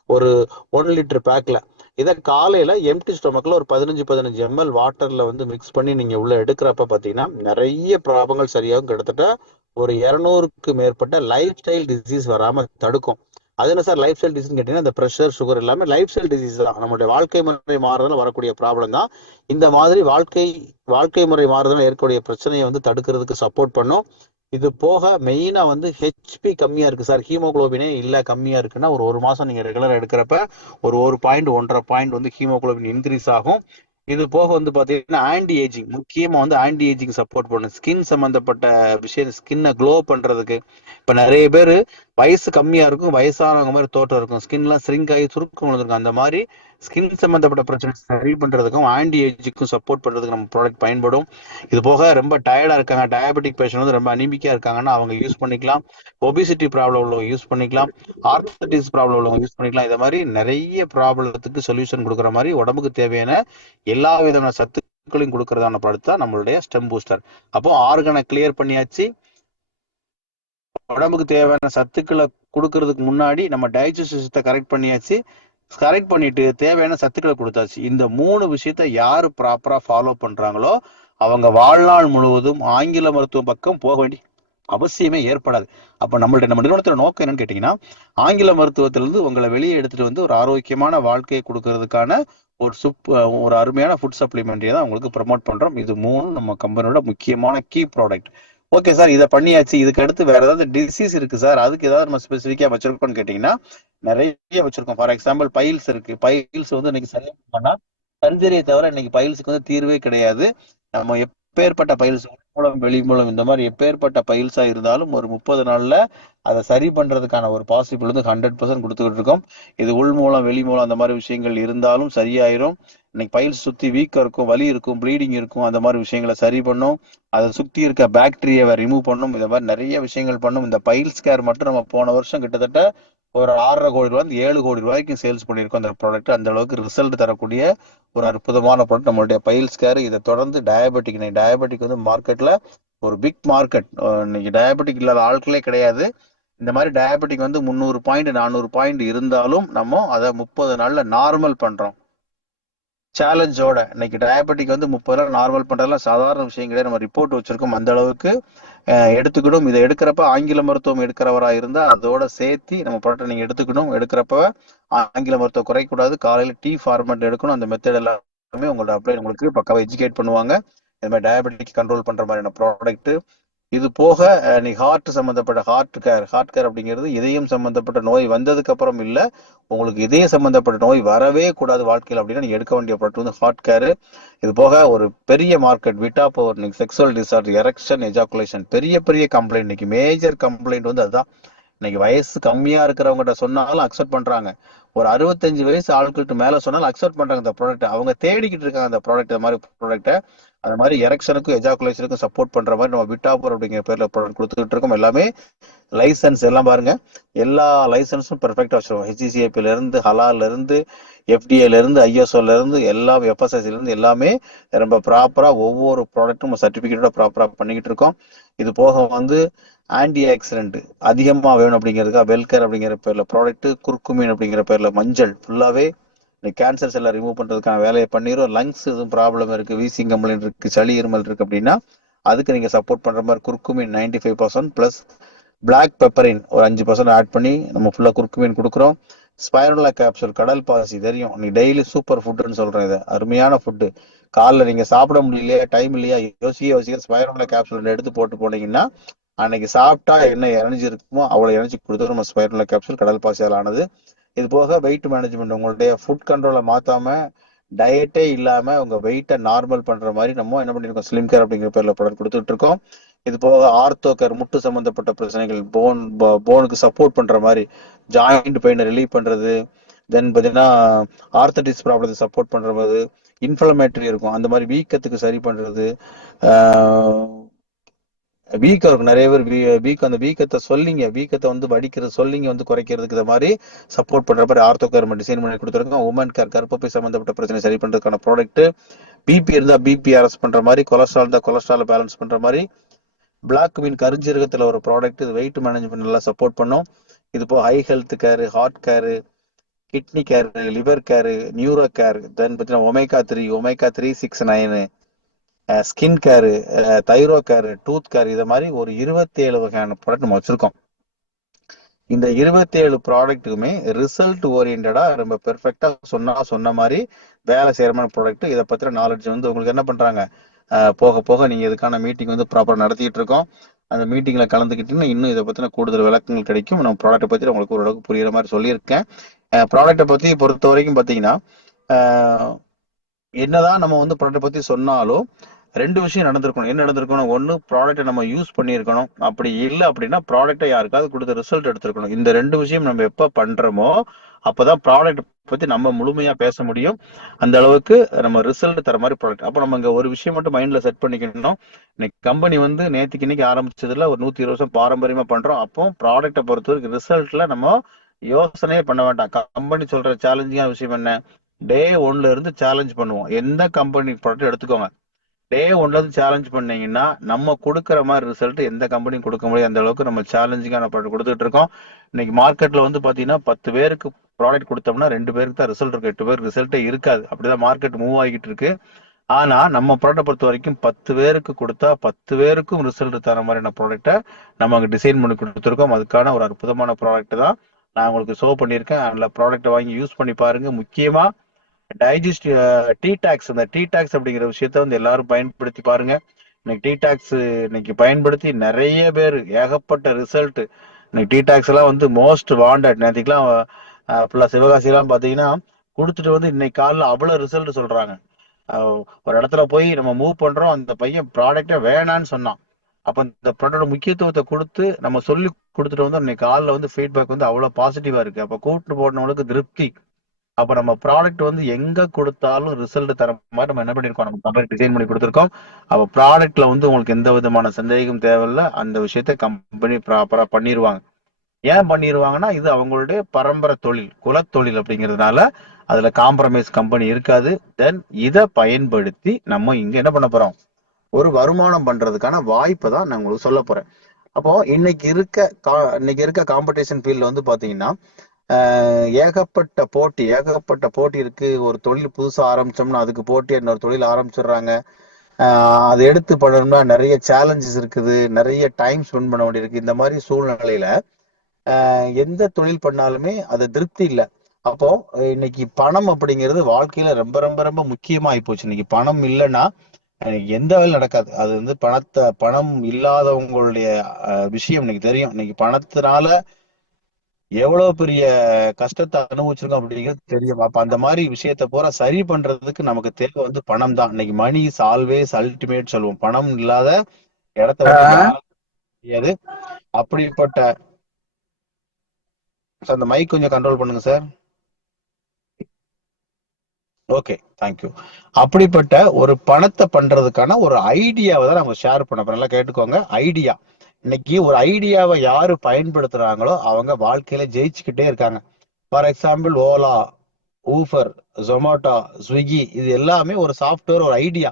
ஒரு 1 லிட்டர் பேக்ல. இதை காலையில எம்டி ஸ்டொமக்ல ஒரு 15 ml வாட்டர்ல வந்து மிக்ஸ் பண்ணி நீங்க உள்ள எடுக்கிறப்ப பாத்தீங்கன்னா நிறைய ப்ராப்ளங்கள் சரியாகும். கிட்டத்தட்ட ஒரு 200க்கு மேற்பட்ட லைஃப் ஸ்டைல் டிசீஸ் வராம தடுக்கும். அது என்ன சார் லைஃப் ஸ்டைல் டிசீஸ் கேட்டீங்கன்னா, இந்த ப்ரெஷர், சுகர் எல்லாமே லைஃப் ஸ்டைல் டிசீஸ் தான். நம்மளுடைய வாழ்க்கை முறை மாறுதல் வரக்கூடிய ப்ராப்ளம் தான். இந்த மாதிரி வாழ்க்கை முறை மாறுதல் ஏற்படக்கூடிய பிரச்சனையை வந்து தடுக்கிறதுக்கு சப்போர்ட் பண்ணும். இது போக மெயினா வந்து ஹெச்பி கம்மியா இருக்கு சார், ஹீமோகுளோபினே இல்ல கம்மியா இருக்குன்னா ஒரு மாசம் நீங்க ரெகுலரா எடுக்கிறப்ப ஒரு பாயிண்ட் 1.5 பாயிண்ட் வந்து ஹீமோகுளோபின் இன்க்ரீஸ் ஆகும். இது போக வந்து பாத்தீங்கன்னா ஆன்டி ஏஜிங், முக்கியமா வந்து ஆன்டி ஏஜிங் சப்போர்ட் பண்ணும். ஸ்கின் சம்பந்தப்பட்ட விஷயம், ஸ்கின்னை க்ளோ பண்றதுக்கு. இப்ப நிறைய பேர் வயசு கம்மியா இருக்கும், வயசானவங்க மாதிரி தோட்டம் இருக்கும், ஸ்கின்லாம் ஸ்ரிங்க் ஆகி சுருக்கம் விழுந்திருக்கும். அந்த மாதிரி ஸ்கின் சம்பந்தப்பட்ட பிரச்சனை சரி பண்றதுக்கும் ஆன்டி ஏஜிக்கும் சப்போர்ட் பண்றதுக்கு நம்ம ப்ராடக்ட் பயன்படும். இது போக ரொம்ப டயர்டா இருக்காங்க, டயபெட்டிக் பேஷண்ட் வந்து ரொம்ப அனிமிக்கா இருக்காங்கன்னா அவங்க யூஸ் பண்ணிக்கலாம். ஒபிசிட்டி ப்ராப்ளம் உள்ளவங்க யூஸ் பண்ணிக்கலாம். ஆர்த்தடிஸ் ப்ராப்ளம் உள்ளவங்க யூஸ் பண்ணிக்கலாம். இந்த மாதிரி நிறைய ப்ராப்ளத்துக்கு சொல்யூஷன் கொடுக்குற மாதிரி உடம்புக்கு தேவையான எல்லா விதமான சத்துக்களையும் கொடுக்கறதான ப்ராடக்ட் தான் நம்மளுடைய ஸ்டெம் பூஸ்டர். அப்போ ஆர்கனை கிளியர் பண்ணியாச்சு, உடம்புக்கு தேவையான சத்துக்களை கொடுக்கறதுக்கு முன்னாடி நம்ம டைஜஸ்ட் சிஸ்டத்தை கரெக்ட் பண்ணியாச்சு, கரெக்ட் பண்ணிட்டு தேவையான சத்துக்களை கொடுத்தாச்சு. இந்த 3 விஷயத்த யாரு ப்ராப்பரா ஃபாலோ பண்றாங்களோ அவங்க வாழ்நாள் முழுவதும் ஆங்கில மருத்துவம் பக்கம் போக வேண்டிய அவசியமே ஏற்படாது. அப்ப நம்ம நிறுவனத்தோட நோக்கம் என்னன்னு கேட்டீங்கன்னா, ஆங்கில மருத்துவத்திலிருந்து உங்களை வெளியே எடுத்துட்டு வந்து ஒரு ஆரோக்கியமான வாழ்க்கையை கொடுக்கறதுக்கான ஒரு அருமையான ஃபுட் சப்ளிமெண்ட்ரியை தான் உங்களுக்கு ப்ரமோட் பண்றோம். இது 3 நம்ம கம்பெனியோட முக்கியமான கீ ப்ராடக்ட். ஓகே சார், இதை பண்ணியாச்சு. இதுக்கு அடுத்து வேற ஏதாவது டிசீஸ் இருக்கு சார், அதுக்கு ஏதாவது நம்ம ஸ்பெசிஃபிக்கா வச்சிருக்கோம்னு கேட்டீங்கன்னா நிறைய வச்சிருக்கோம். ஃபார் எக்ஸாம்பிள் பைல்ஸ் இருக்கு. பைல்ஸ் வந்து இன்னைக்கு சரியா பண்ணா சர்ஜரியை தவிர இன்னைக்கு பைல்ஸுக்கு வந்து தீர்வே கிடையாது. நம்ம எப்பேற்பட்ட பைல்ஸ் மூலம் வெளி மூலம் இந்த மாதிரி எப்பேற்பட்ட பைல்ஸா இருந்தாலும் ஒரு 30 நாள்ல அதை சரி பண்றதுக்கான ஒரு பாசிபிள் வந்து 100% கொடுத்துக்கிட்டு இருக்கோம். இது உள் மூலம் வெளி மூலம் அந்த மாதிரி விஷயங்கள் இருந்தாலும் சரியாயிரும். இன்னைக்கு பைல்ஸ் சுத்தி வீக்கம் இருக்கும், வலி இருக்கும், ப்ளீடிங் இருக்கும், அந்த மாதிரி விஷயங்களை சரி பண்ணும். அதை சுத்தி இருக்க பாக்டீரியாவை ரிமூவ் பண்ணும். இந்த மாதிரி நிறைய விஷயங்கள் பண்ணும். இந்த பைல்ஸ் கேர் மட்டும் நம்ம போன வருஷம் கிட்டத்தட்ட ஒரு 6.5 கோடி ரூபாய் 7 கோடி ரூபாய்க்கு சேல்ஸ் பண்ணியிருக்கோம் அந்த ப்ராடக்ட். அந்த அளவுக்கு ரிசல்ட் தரக்கூடிய ஒரு அற்புதமான ப்ராடக்ட் நம்மளுடைய பைல்ஸ் கேர். இதை தொடர்ந்து டயபெட்டிக், இன்னைக்கு டயபெட்டிக் வந்து மார்க்கெட்ல ஒரு பிக் மார்க்கெட். இன்னைக்கு டயபெட்டிக் இல்லாத ஆட்களே கிடையாது. இந்த மாதிரி டயபெட்டிக் வந்து 300 பாயிண்ட் 400 பாயிண்ட் இருந்தாலும் நம்ம அதை 30 நாள்ல நார்மல் பண்றோம் சேலஞ்சோட. இன்னைக்கு டயபெட்டிக் வந்து 30 நாள் நார்மல் பண்றதுலாம் சாதாரண விஷயம் கிடையாது. நம்ம ரிப்போர்ட் வச்சிருக்கோம். அந்த அளவுக்கு எடுத்துக்கணும். இதை எடுக்கிறப்ப ஆங்கில மருத்துவம் எடுக்கிறவரா இருந்தா அதோட சேர்த்து நம்ம ப்ராடக்ட் நீங்க எடுத்துக்கணும். எடுக்கிறப்ப ஆங்கில மருத்துவம் குறைக்கூடாது. காலையில டீ ஃபார்மேட் எடுக்கணும். அந்த மெத்தட் எல்லாமே உங்களோட அப்ளை உங்களுக்கு பக்காவா எஜுகேட் பண்ணுவாங்க. இந்த மாதிரி டயபெட்டிக் கண்ட்ரோல் பண்ற மாதிரியான ப்ராடக்ட். இது போக நீ ஹார்ட் சம்பந்தப்பட்ட ஹார்ட் கேர் அப்படிங்கிறது இதயம் சம்பந்தப்பட்ட நோய் வந்ததுக்கு அப்புறம் இல்ல, உங்களுக்கு இதய சம்பந்தப்பட்ட நோய் வரவே கூடாது வாழ்க்கையில் அப்படின்னா நீங்க எடுக்க வேண்டிய ப்ராடக்ட் வந்து ஹார்ட் கேர். இது போக ஒரு பெரிய மார்க்கெட் விட்டா பவர், இன்னைக்கு செக்ஸுவல் டிசார்டர், எரெக்ஷன், எஜாகுலேஷன் பெரிய பெரிய கம்ப்ளைண்ட். இன்னைக்கு மேஜர் கம்ப்ளைண்ட் வந்து அதுதான். இன்னைக்கு வயசு கம்மியா இருக்கிறவங்ககிட்ட சொன்னாலும் அக்செப்ட் பண்றாங்க. ஒரு 65 வயசு ஆட்கள்கிட்ட மேல சொன்னாலும் அக்செப்ட் பண்றாங்க இந்த ப்ராடக்ட். அவங்க தேடிக்கிட்டு இருக்காங்க அந்த ப்ராடக்ட், இந்த மாதிரி ப்ராடக்ட்டை. அந்த மாதிரி எரெக்ஷனுக்கும் எஜாகுலேஷனுக்கும் சப்போர்ட் பண்ற மாதிரி நம்ம விட்டாபூர் அப்படிங்கிற பேர்ல ப்ராடக்ட் கொடுத்துக்கிட்டு இருக்கோம். எல்லாமே லைசன்ஸ் எல்லாம் பாருங்க, எல்லா லைசன்ஸும் பெர்ஃபெக்டா வச்சிருக்கோம். ஹெச்சிசிஐபில இருந்து, ஹலால்ல இருந்து, எஃப்டிஏல இருந்து, ஐஎஸ்ஓல இருந்து, எல்லாம் எஃப்எஸ்எஸ்ல இருந்து எல்லாமே ரொம்ப ப்ராப்பரா ஒவ்வொரு ப்ராடக்ட்டும் சர்டிபிகேட்டோட ப்ராப்பரா பண்ணிக்கிட்டு இருக்கோம். இது போக வந்து ஆன்டி ஆக்சிடென்ட் அதிகமா வேணும் அப்படிங்கிறதுக்காக வெல்கர் அப்படிங்கிற பேர்ல ப்ராடக்ட், குர்குமின் அப்படிங்கிற பேர்ல மஞ்சள் ஃபுல்லாவே கேன்சர்ஸ் எல்லாம் ரிமூவ் பண்றதுக்கான வேலையை பண்ணிரும். லங்ஸ் எதுவும் ப்ராப்ளம் இருக்கு, வீசிங் கம்ப்ளைண்ட் இருக்கு, சளி இருமல் இருக்கு அப்படின்னா அதுக்கு நீங்க சப்போர்ட் பண்ற மாதிரி குர்குமின் 95% பிளஸ் பிளாக் பெப்பரின் ஒரு 5% ஆட் பண்ணி நம்ம ஃபுல்லா குர்குமின் கொடுக்குறோம். ஸ்பைருலா கேப்சூல், கடல் பாசி தெரியும், நீ டெய்லி சூப்பர் ஃபுட்னு சொல்றேன். இது அருமையான ஃபுட்டு. காலைல நீங்க சாப்பிட முடியலையா, டைம் இல்லையா, யோசிக்க ஸ்பைருலா கேப்சூல் எடுத்து போட்டு போனீங்கன்னா அன்னைக்கு சாப்பிட்டா என்ன எனர்ஜி இருக்குமோ அவ்வளவு எனர்ஜி கொடுத்து நம்ம ஸ்பைருலா கேப்சூல் கடல் பாசியால் ஆனது. இது போக வெயிட் மேனேஜ்மெண்ட், உங்களுடைய ஃபுட் கண்ட்ரோலை மாத்தாம டயட்டே இல்லாம உங்க வெயிட்டை நார்மல் பண்ற மாதிரி நம்ம என்ன பண்ணிருக்கோம், ஸ்லிம் கேர் அப்படிங்கிற பேர்ல ப்ராடக்ட் கொடுத்துட்டு இருக்கோம். இது போக ஆர்த்தோ கேர், முட்டு சம்பந்தப்பட்ட பிரச்சனைகள், போனுக்கு சப்போர்ட் பண்ற மாதிரி, ஜாயிண்ட் பெயினை ரிலீவ் பண்றது, தென் பார்த்தீங்கன்னா ஆர்த்தடிஸ் ப்ராப்ளத்தை சப்போர்ட் பண்றது, இன்ஃப்ளமேட்டரி இருக்கும் அந்த மாதிரி வீக்கத்துக்கு சரி பண்றது, வீக்கம் இருக்கும் நிறைய பேர் வீக்கம், அந்த வீக்கத்தை வீக்கத்தை வந்து வடிக்கிறது, வந்து குறைக்கிறதுக்கு இந்த மாதிரி சப்போர்ட் பண்ற மாதிரி ஆர்த்தோ கேர் டிசைன் பண்ணி கொடுத்துருக்கோம். உமன் கேர், கர்ப்பப்பை சம்பந்தப்பட்ட பிரச்சனை சரி பண்றதுக்கான ப்ராடக்ட். பிபி இருந்தா பிபி அரெஸ்ட் பண்ற மாதிரி, கொலஸ்ட்ரால் இருந்தா கொலஸ்ட்ரால் பேலன்ஸ் பண்ற மாதிரி, பிளாக் மீன் கருஞ்சீரகத்துல ஒரு ப்ராடக்ட், இது வெயிட் மேனேஜ்மெண்ட் எல்லாம் சப்போர்ட் பண்ணும். இது போக high health care, heart care, kidney care, liver care, neuro care, then பார்த்தீங்கன்னா omega 3 6-9, skin care, thyro care, tooth care, இதை மாதிரி ஒரு 27 வகையான ப்ராடக்ட் நம்ம வச்சிருக்கோம். இந்த 27 ப்ராடக்ட்டுக்குமே ரிசல்ட் ஓரியன்டா ரொம்ப பெர்ஃபெக்டா சொன்ன மாதிரி வேலை செய்யற ப்ராடக்ட். இதை பத்தின நாலேஜ் வந்து உங்களுக்கு என்ன பண்றாங்க, போக போக நீங்க இதுக்கான மீட்டிங் வந்து ப்ராப்பரா நடத்திட்டு இருக்கோம். அந்த மீட்டிங்ல கலந்துக்கிட்டீங்கன்னா இன்னும் இதை பத்தின கூடுதல் விளக்கங்கள் கிடைக்கும். நம்ம ப்ராடக்ட்டை பத்தி உங்களுக்கு ஓரளவுக்கு புரியுற மாதிரி சொல்லியிருக்கேன். ப்ராடக்ட்டை பத்தி பொறுத்த வரைக்கும் பாத்தீங்கன்னா என்னதான் நம்ம வந்து ப்ராடக்ட் பத்தி சொன்னாலும் 2 விஷயம் நடந்திருக்கணும். என்ன நடந்திருக்கணும், ஒன்னு ப்ராடக்ட்டை நம்ம யூஸ் பண்ணியிருக்கணும், அப்படி இல்லை அப்படின்னா ப்ராடக்ட்டை யாருக்காவது கொடுத்து ரிசல்ட் எடுத்திருக்கணும். இந்த 2 விஷயம் நம்ம எப்ப பண்றோமோ அப்பதான் ப்ராடக்ட் பத்தி நம்ம முழுமையா பேச முடியும். அந்த அளவுக்கு நம்ம ரிசல்ட் தர மாதிரி ப்ராடக்ட். அப்ப நம்ம இங்க ஒரு விஷயம் மட்டும் மைண்ட்ல செட் பண்ணிக்கணும். இன்னைக்கு கம்பெனி வந்து நேற்றுக்கு இன்னைக்கு ஆரம்பிச்சதுல ஒரு 120 வருஷம் பாரம்பரியமா பண்றோம். அப்போ ப்ராடக்ட்டை பொறுத்தவரைக்கும் ரிசல்ட்ல நம்ம யோசனையே பண்ண வேண்டாம். கம்பெனி சொல்ற சேலஞ்சிங்கான விஷயம் என்ன, டே 1ல இருந்து சேலஞ்ச் பண்ணுவோம். எந்த கம்பெனி ப்ராடக்ட் எடுத்துக்கோங்க, டே 1ல இருந்து சேலஞ்ச் பண்ணீங்கன்னா நம்ம கொடுக்குற மாதிரி ரிசல்ட் எந்த கம்பெனியும் கொடுக்க முடியாது. அந்த அளவுக்கு நம்ம சேலஞ்சிங்கான ப்ராடக்ட் கொடுத்துட்டு இருக்கோம். இன்னைக்கு மார்க்கெட்ல வந்து பாத்தீங்கன்னா 10 பேருக்கு ப்ராடக்ட் கொடுத்தோம்னா 2 பேருக்கு தான் ரிசல்ட் இருக்கு, 8 பேருக்கு ரிசல்ட்டே இருக்காது. அப்படிதான் மார்க்கெட் மூவ் ஆகிட்டு இருக்கு. ஆனா நம்ம ப்ராடக்ட் பொறுத்த வரைக்கும் 10 பேருக்கு கொடுத்தா 10 பேருக்கும் ரிசல்ட் தர மாதிரியான ப்ராடக்ட்டை நம்ம அங்க டிசைன் பண்ணி கொடுத்துருக்கோம். அதுக்கான ஒரு அற்புதமான ப்ராடக்ட் தான் நான் உங்களுக்கு ஷோ பண்ணியிருக்கேன். அதில் ப்ராடக்ட்டை வாங்கி யூஸ் பண்ணி பாருங்க. முக்கியமா டைஜஸ்ட் டீ டாக்ஸ், அந்த டீ டாக்ஸ் அப்படிங்கிற விஷயத்த வந்து எல்லாரும் பயன்படுத்தி பாருங்க. இன்னைக்கு டிடாக்ஸ் இன்னைக்கு பயன்படுத்தி நிறைய பேர் ஏகப்பட்ட ரிசல்ட். இன்னைக்கு டிடாக்ஸ் எல்லாம் வந்து மோஸ்ட் வாண்டட். நேற்றுக்கெல்லாம் ஃபுல்லா சிவகாசி எல்லாம் பாத்தீங்கன்னா கொடுத்துட்டு வந்து இன்னைக்கு காலைல அவ்வளவு ரிசல்ட் சொல்றாங்க. ஒரு இடத்துல போய் நம்ம மூவ் பண்றோம், அந்த பையன் ப்ராடக்டே வேணான்னு சொன்னான். அப்ப இந்த ப்ராடக்ட் முக்கியத்துவத்தை கொடுத்து நம்ம சொல்லி கொடுத்துட்டு வந்து இன்னைக்கு காலில் வந்து ஃபீட்பேக் வந்து அவ்வளவு பாசிட்டிவா இருக்கு. அப்ப கூட்டு போனவங்களுக்கு திருப்தி. அப்ப நம்ம ப்ராடக்ட் வந்து எங்க கொடுத்தாலும் ரிசல்ட் தர மாதிரி நம்ம என்ன பண்ணிருக்கோம், நம்ம கம்பெனி டிசைன் பண்ணி கொடுத்துருக்கோம். அப்ப ப்ராடக்ட்ல வந்து உங்களுக்கு எந்த விதமான சந்தேகம் தேவையில்லை. அந்த விஷயத்த கம்பெனி ப்ராப்பரா பண்ணிடுவாங்க. ஏன் பண்ணிடுவாங்கன்னா இது அவங்களுடைய பரம்பரை தொழில், குலத்தொழில் அப்படிங்கிறதுனால அதுல காம்ப்ரமைஸ் கம்பெனி இருக்காது. தென் இதை பயன்படுத்தி நம்ம இங்க என்ன பண்ண போறோம், ஒரு வருமானம் பண்றதுக்கான வாய்ப்பை தான் நான் உங்களுக்கு சொல்ல போறேன். அப்போ இன்னைக்கு இருக்க காம்படிஷன் ஃபீல்ட்ல வந்து பாத்தீங்கன்னா ஏகப்பட்ட போட்டி இருக்கு. ஒரு தொழில் புதுசா ஆரம்பிச்சோம்னா அதுக்கு போட்டி இன்னொரு தொழில் ஆரம்பிச்சிடுறாங்க. அதை எடுத்து பண்ணணும்னா நிறைய சேலஞ்சஸ் இருக்குது, நிறைய டைம் ஸ்பெண்ட் பண்ண வேண்டியிருக்கு. இந்த மாதிரி சூழ்நிலையில எந்த தொழில் பண்ணாலுமே அது திருப்தி இல்லை. அப்போ இன்னைக்கு பணம் அப்படிங்கிறது வாழ்க்கையில ரொம்ப ரொம்ப ரொம்ப முக்கியமா ஆயிப்போச்சு. இன்னைக்கு பணம் இல்லைன்னா எந்த வேலையும் நடக்காது. அது வந்து பணம் இல்லாதவங்களுடைய விஷயம் இன்னைக்கு தெரியும். இன்னைக்கு பணத்தினால எவ்வளவு பெரிய கஷ்டத்தை அனுபவிச்சிருக்கோம் அப்படிங்கிறது தெரியும். அப்ப அந்த மாதிரி விஷயத்த பூரா சரி பண்றதுக்கு நமக்கு தேவை வந்து பணம் தான். இன்னைக்கு மணி இஸ் ஆல்வேஸ் அல்டிமேட் சொல்லுவோம். பணம் இல்லாத இடத்த வந்து யாரும் முடியாது. அப்படிப்பட்ட அந்த மைக் கொஞ்சம் கண்ட்ரோல் பண்ணுங்க சார். Okay, thank you. அப்படிப்பட்ட ஒரு பணத்தை பண்றதுக்கான ஒரு ஐடியாவை தான் நம்ம ஷேர் பண்ண போறோம். நல்லா கேட்டுக்கோங்க. ஐடியா. இன்னைக்கு ஒரு ஐடியாவை யாரு பயன்படுத்துறாங்களோ அவங்க வாழ்க்கையில ஜெயிச்சுக்கிட்டே இருக்காங்க. For example Ola, Uber, Zomato, Swiggy, இது எல்லாமே ஒரு சாஃப்ட்வேர், ஒரு ஐடியா.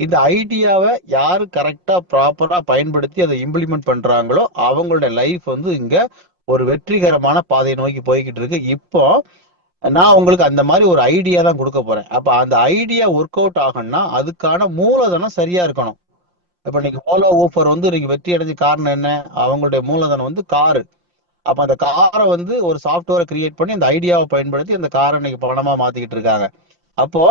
இந்த ஐடியாவை யாரு கரெக்டா ப்ராப்பரா பயன்படுத்தி அதை இம்ப்ளிமெண்ட் பண்றாங்களோ அவங்களோட லைஃப் வந்து இங்க ஒரு வெற்றிகரமான பாதையை நோக்கி போய்கிட்டு இருக்கு. இப்போ நான் உங்களுக்கு அந்த மாதிரி ஒரு ஐடியா தான் கொடுக்க போறேன். அப்ப அந்த ஐடியா ஒர்க் அவுட் ஆகணும்னா அதுக்கான மூலதனம் சரியா இருக்கணும். இப்ப இன்னைக்கு ஓலா ஊஃபர் வந்து இன்னைக்கு வெற்றி அடைஞ்ச காரணம் என்ன, அவங்களுடைய மூலதனம் வந்து காரு. அப்ப அந்த காரை வந்து ஒரு சாஃப்ட்வேரை கிரியேட் பண்ணி அந்த ஐடியாவை பயன்படுத்தி அந்த காரை இன்னைக்கு பணமா மாத்திக்கிட்டு இருக்காங்க. அப்போ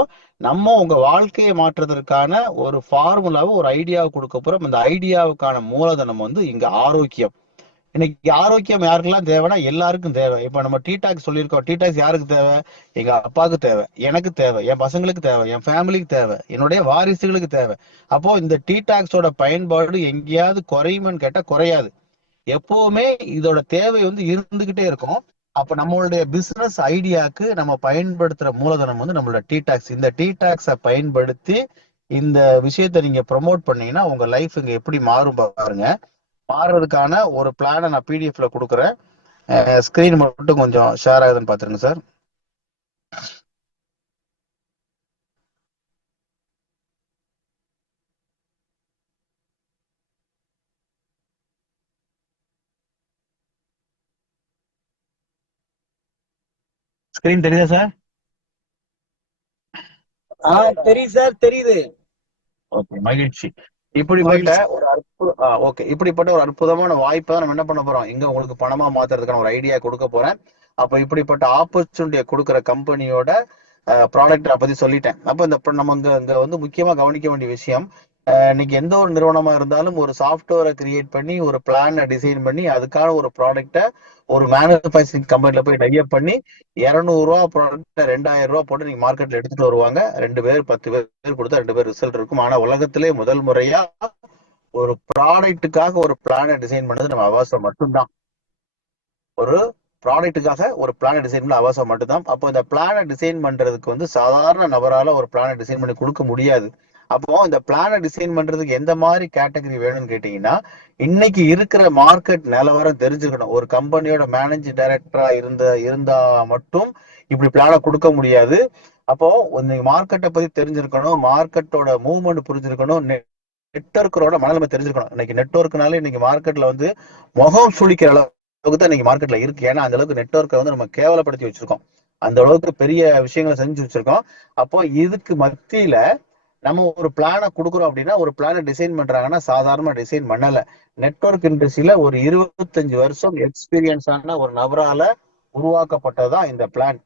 நம்ம உங்க வாழ்க்கையை மாற்றுறதுக்கான ஒரு ஃபார்முலாவை, ஒரு ஐடியாவை கொடுக்க போறோம். இந்த ஐடியாவுக்கான மூலதனம் வந்து இங்க ஆரோக்கியம். இன்னைக்கு ஆரோக்கியம் யாருக்கெல்லாம் தேவைன்னா எல்லாருக்கும் தேவை. இப்ப நம்ம டிடாக்ஸ் சொல்லியிருக்கோம். டிடாக்ஸ் யாருக்கு தேவை? எங்க அப்பாவுக்கு தேவை, எனக்கு தேவை, என் பசங்களுக்கு தேவை, என் ஃபேமிலிக்கு தேவை, என்னுடைய வாரிசுகளுக்கு தேவை. அப்போ இந்த டிடாக்ஸோட பயன்பாடு எங்கேயாவது குறையுமான்னு கேட்டா குறையாது. எப்பவுமே இதோட தேவை வந்து இருந்துகிட்டே இருக்கும். அப்ப நம்மளுடைய பிசினஸ் ஐடியாக்கு நம்ம பயன்படுத்துற மூலதனம் வந்து நம்மளோட டிடாக்ஸ். இந்த டிடாக்ஸை பயன்படுத்தி இந்த விஷயத்த நீங்க ப்ரொமோட் பண்ணீங்கன்னா உங்க லைஃப் இங்க எப்படி மாறும் பாருங்க. மாறுறதுக்கான ஒரு பிளானை நான் பிடிஎஃப்ல கொடுக்குறேன். ஸ்கிரீன் மட்டும் கொஞ்சம் ஷேர் ஆகுதுன்னு பாத்துருங்க சார். ஸ்கிரீன் தெரியுதா சார்? தெரியுது சார், தெரியுது. ஓகே, மகிழ்ச்சி. இப்படிப்பட்ட ஒரு அற்புதமான வாய்ப்பை தான் நம்ம என்ன பண்ண போறோம், இங்க உங்களுக்கு பணமா மாத்துறதுக்கான ஒரு ஐடியா கொடுக்க போறேன். அப்ப இப்படிப்பட்ட ஆப்பர்ச்சுனிட்டியை கொடுக்குற கம்பெனியோட ப்ராடக்ட் பத்தி சொல்லிட்டேன். அப்ப இந்த நம்ம இங்க வந்து முக்கியமா கவனிக்க வேண்டிய விஷயம், இன்னைக்கு எந்த ஒரு நிறுவனமா இருந்தாலும் ஒரு சாஃப்ட்வேரை கிரியேட் பண்ணி ஒரு பிளானை டிசைன் பண்ணி அதுக்கான ஒரு ப்ராடக்டை ஒரு மேனுஃபேக்சரிங் கம்பெனில போய் டைப் பண்ணி 200 ரூபா ப்ராடக்ட் 2000 ரூபா போட்டு நீங்க மார்க்கெட்ல எடுத்துட்டு வருவாங்க. 2 பேர் 10 பேர் கொடுத்தா 2 பேர் ரிசல்ட் இருக்கும். ஆனா உலகத்திலே முதல் முறையா ஒரு ப்ராடக்ட்டுக்காக ஒரு பிளானை டிசைன் பண்ணது நம்ம அவகாசம் மட்டும்தான். ஒரு ப்ராடக்ட்டுக்காக ஒரு பிளானை டிசைன் பண்ண அவகாசம் மட்டும்தான். அப்போ இந்த பிளானை டிசைன் பண்றதுக்கு வந்து சாதாரண நபரால ஒரு பிளானை டிசைன் பண்ணி கொடுக்க முடியாது. அப்போ இந்த பிளானை டிசைன் பண்றதுக்கு எந்த மாதிரி கேட்டகரி வேணும்னு கேட்டீங்கன்னா, இன்னைக்கு இருக்கிற மார்க்கெட் நிலவரம் தெரிஞ்சுக்கணும். ஒரு கம்பெனியோட மேனேஜிங் டைரக்டரா இருந்தா மட்டும் இப்படி பிளானை கொடுக்க முடியாது. அப்போ மார்க்கெட்டை பத்தி தெரிஞ்சிருக்கணும், மார்க்கெட்டோட மூவ்மெண்ட் புரிஞ்சிருக்கணும், நெட்வொர்க்கரோட மனநிலைமை தெரிஞ்சிருக்கணும். இன்னைக்கு நெட்வொர்க்னால இன்னைக்கு மார்க்கெட்ல வந்து முகம் சுளிக்கிற அளவுக்கு தான் இன்னைக்கு மார்க்கெட்ல இருக்கு. ஏன்னா அந்த அளவுக்கு நெட்வொர்க்கை வந்து நம்ம கேவலப்படுத்தி வச்சிருக்கோம். அந்த அளவுக்கு பெரிய விஷயங்களை செஞ்சு வச்சிருக்கோம். அப்போ இதுக்கு மத்தியில நம்ம ஒரு பிளானை கொடுக்குறோம் அப்படின்னா, ஒரு பிளானை டிசைன் பண்றாங்கன்னா சாதாரண டிசைன் பண்ணல. நெட்வொர்க் இண்டஸ்ட்ரியில ஒரு 25 வருஷம் எக்ஸ்பீரியன்ஸ் ஆன ஒரு நபரால உருவாக்கப்பட்டதுதான் இந்த பிளான்.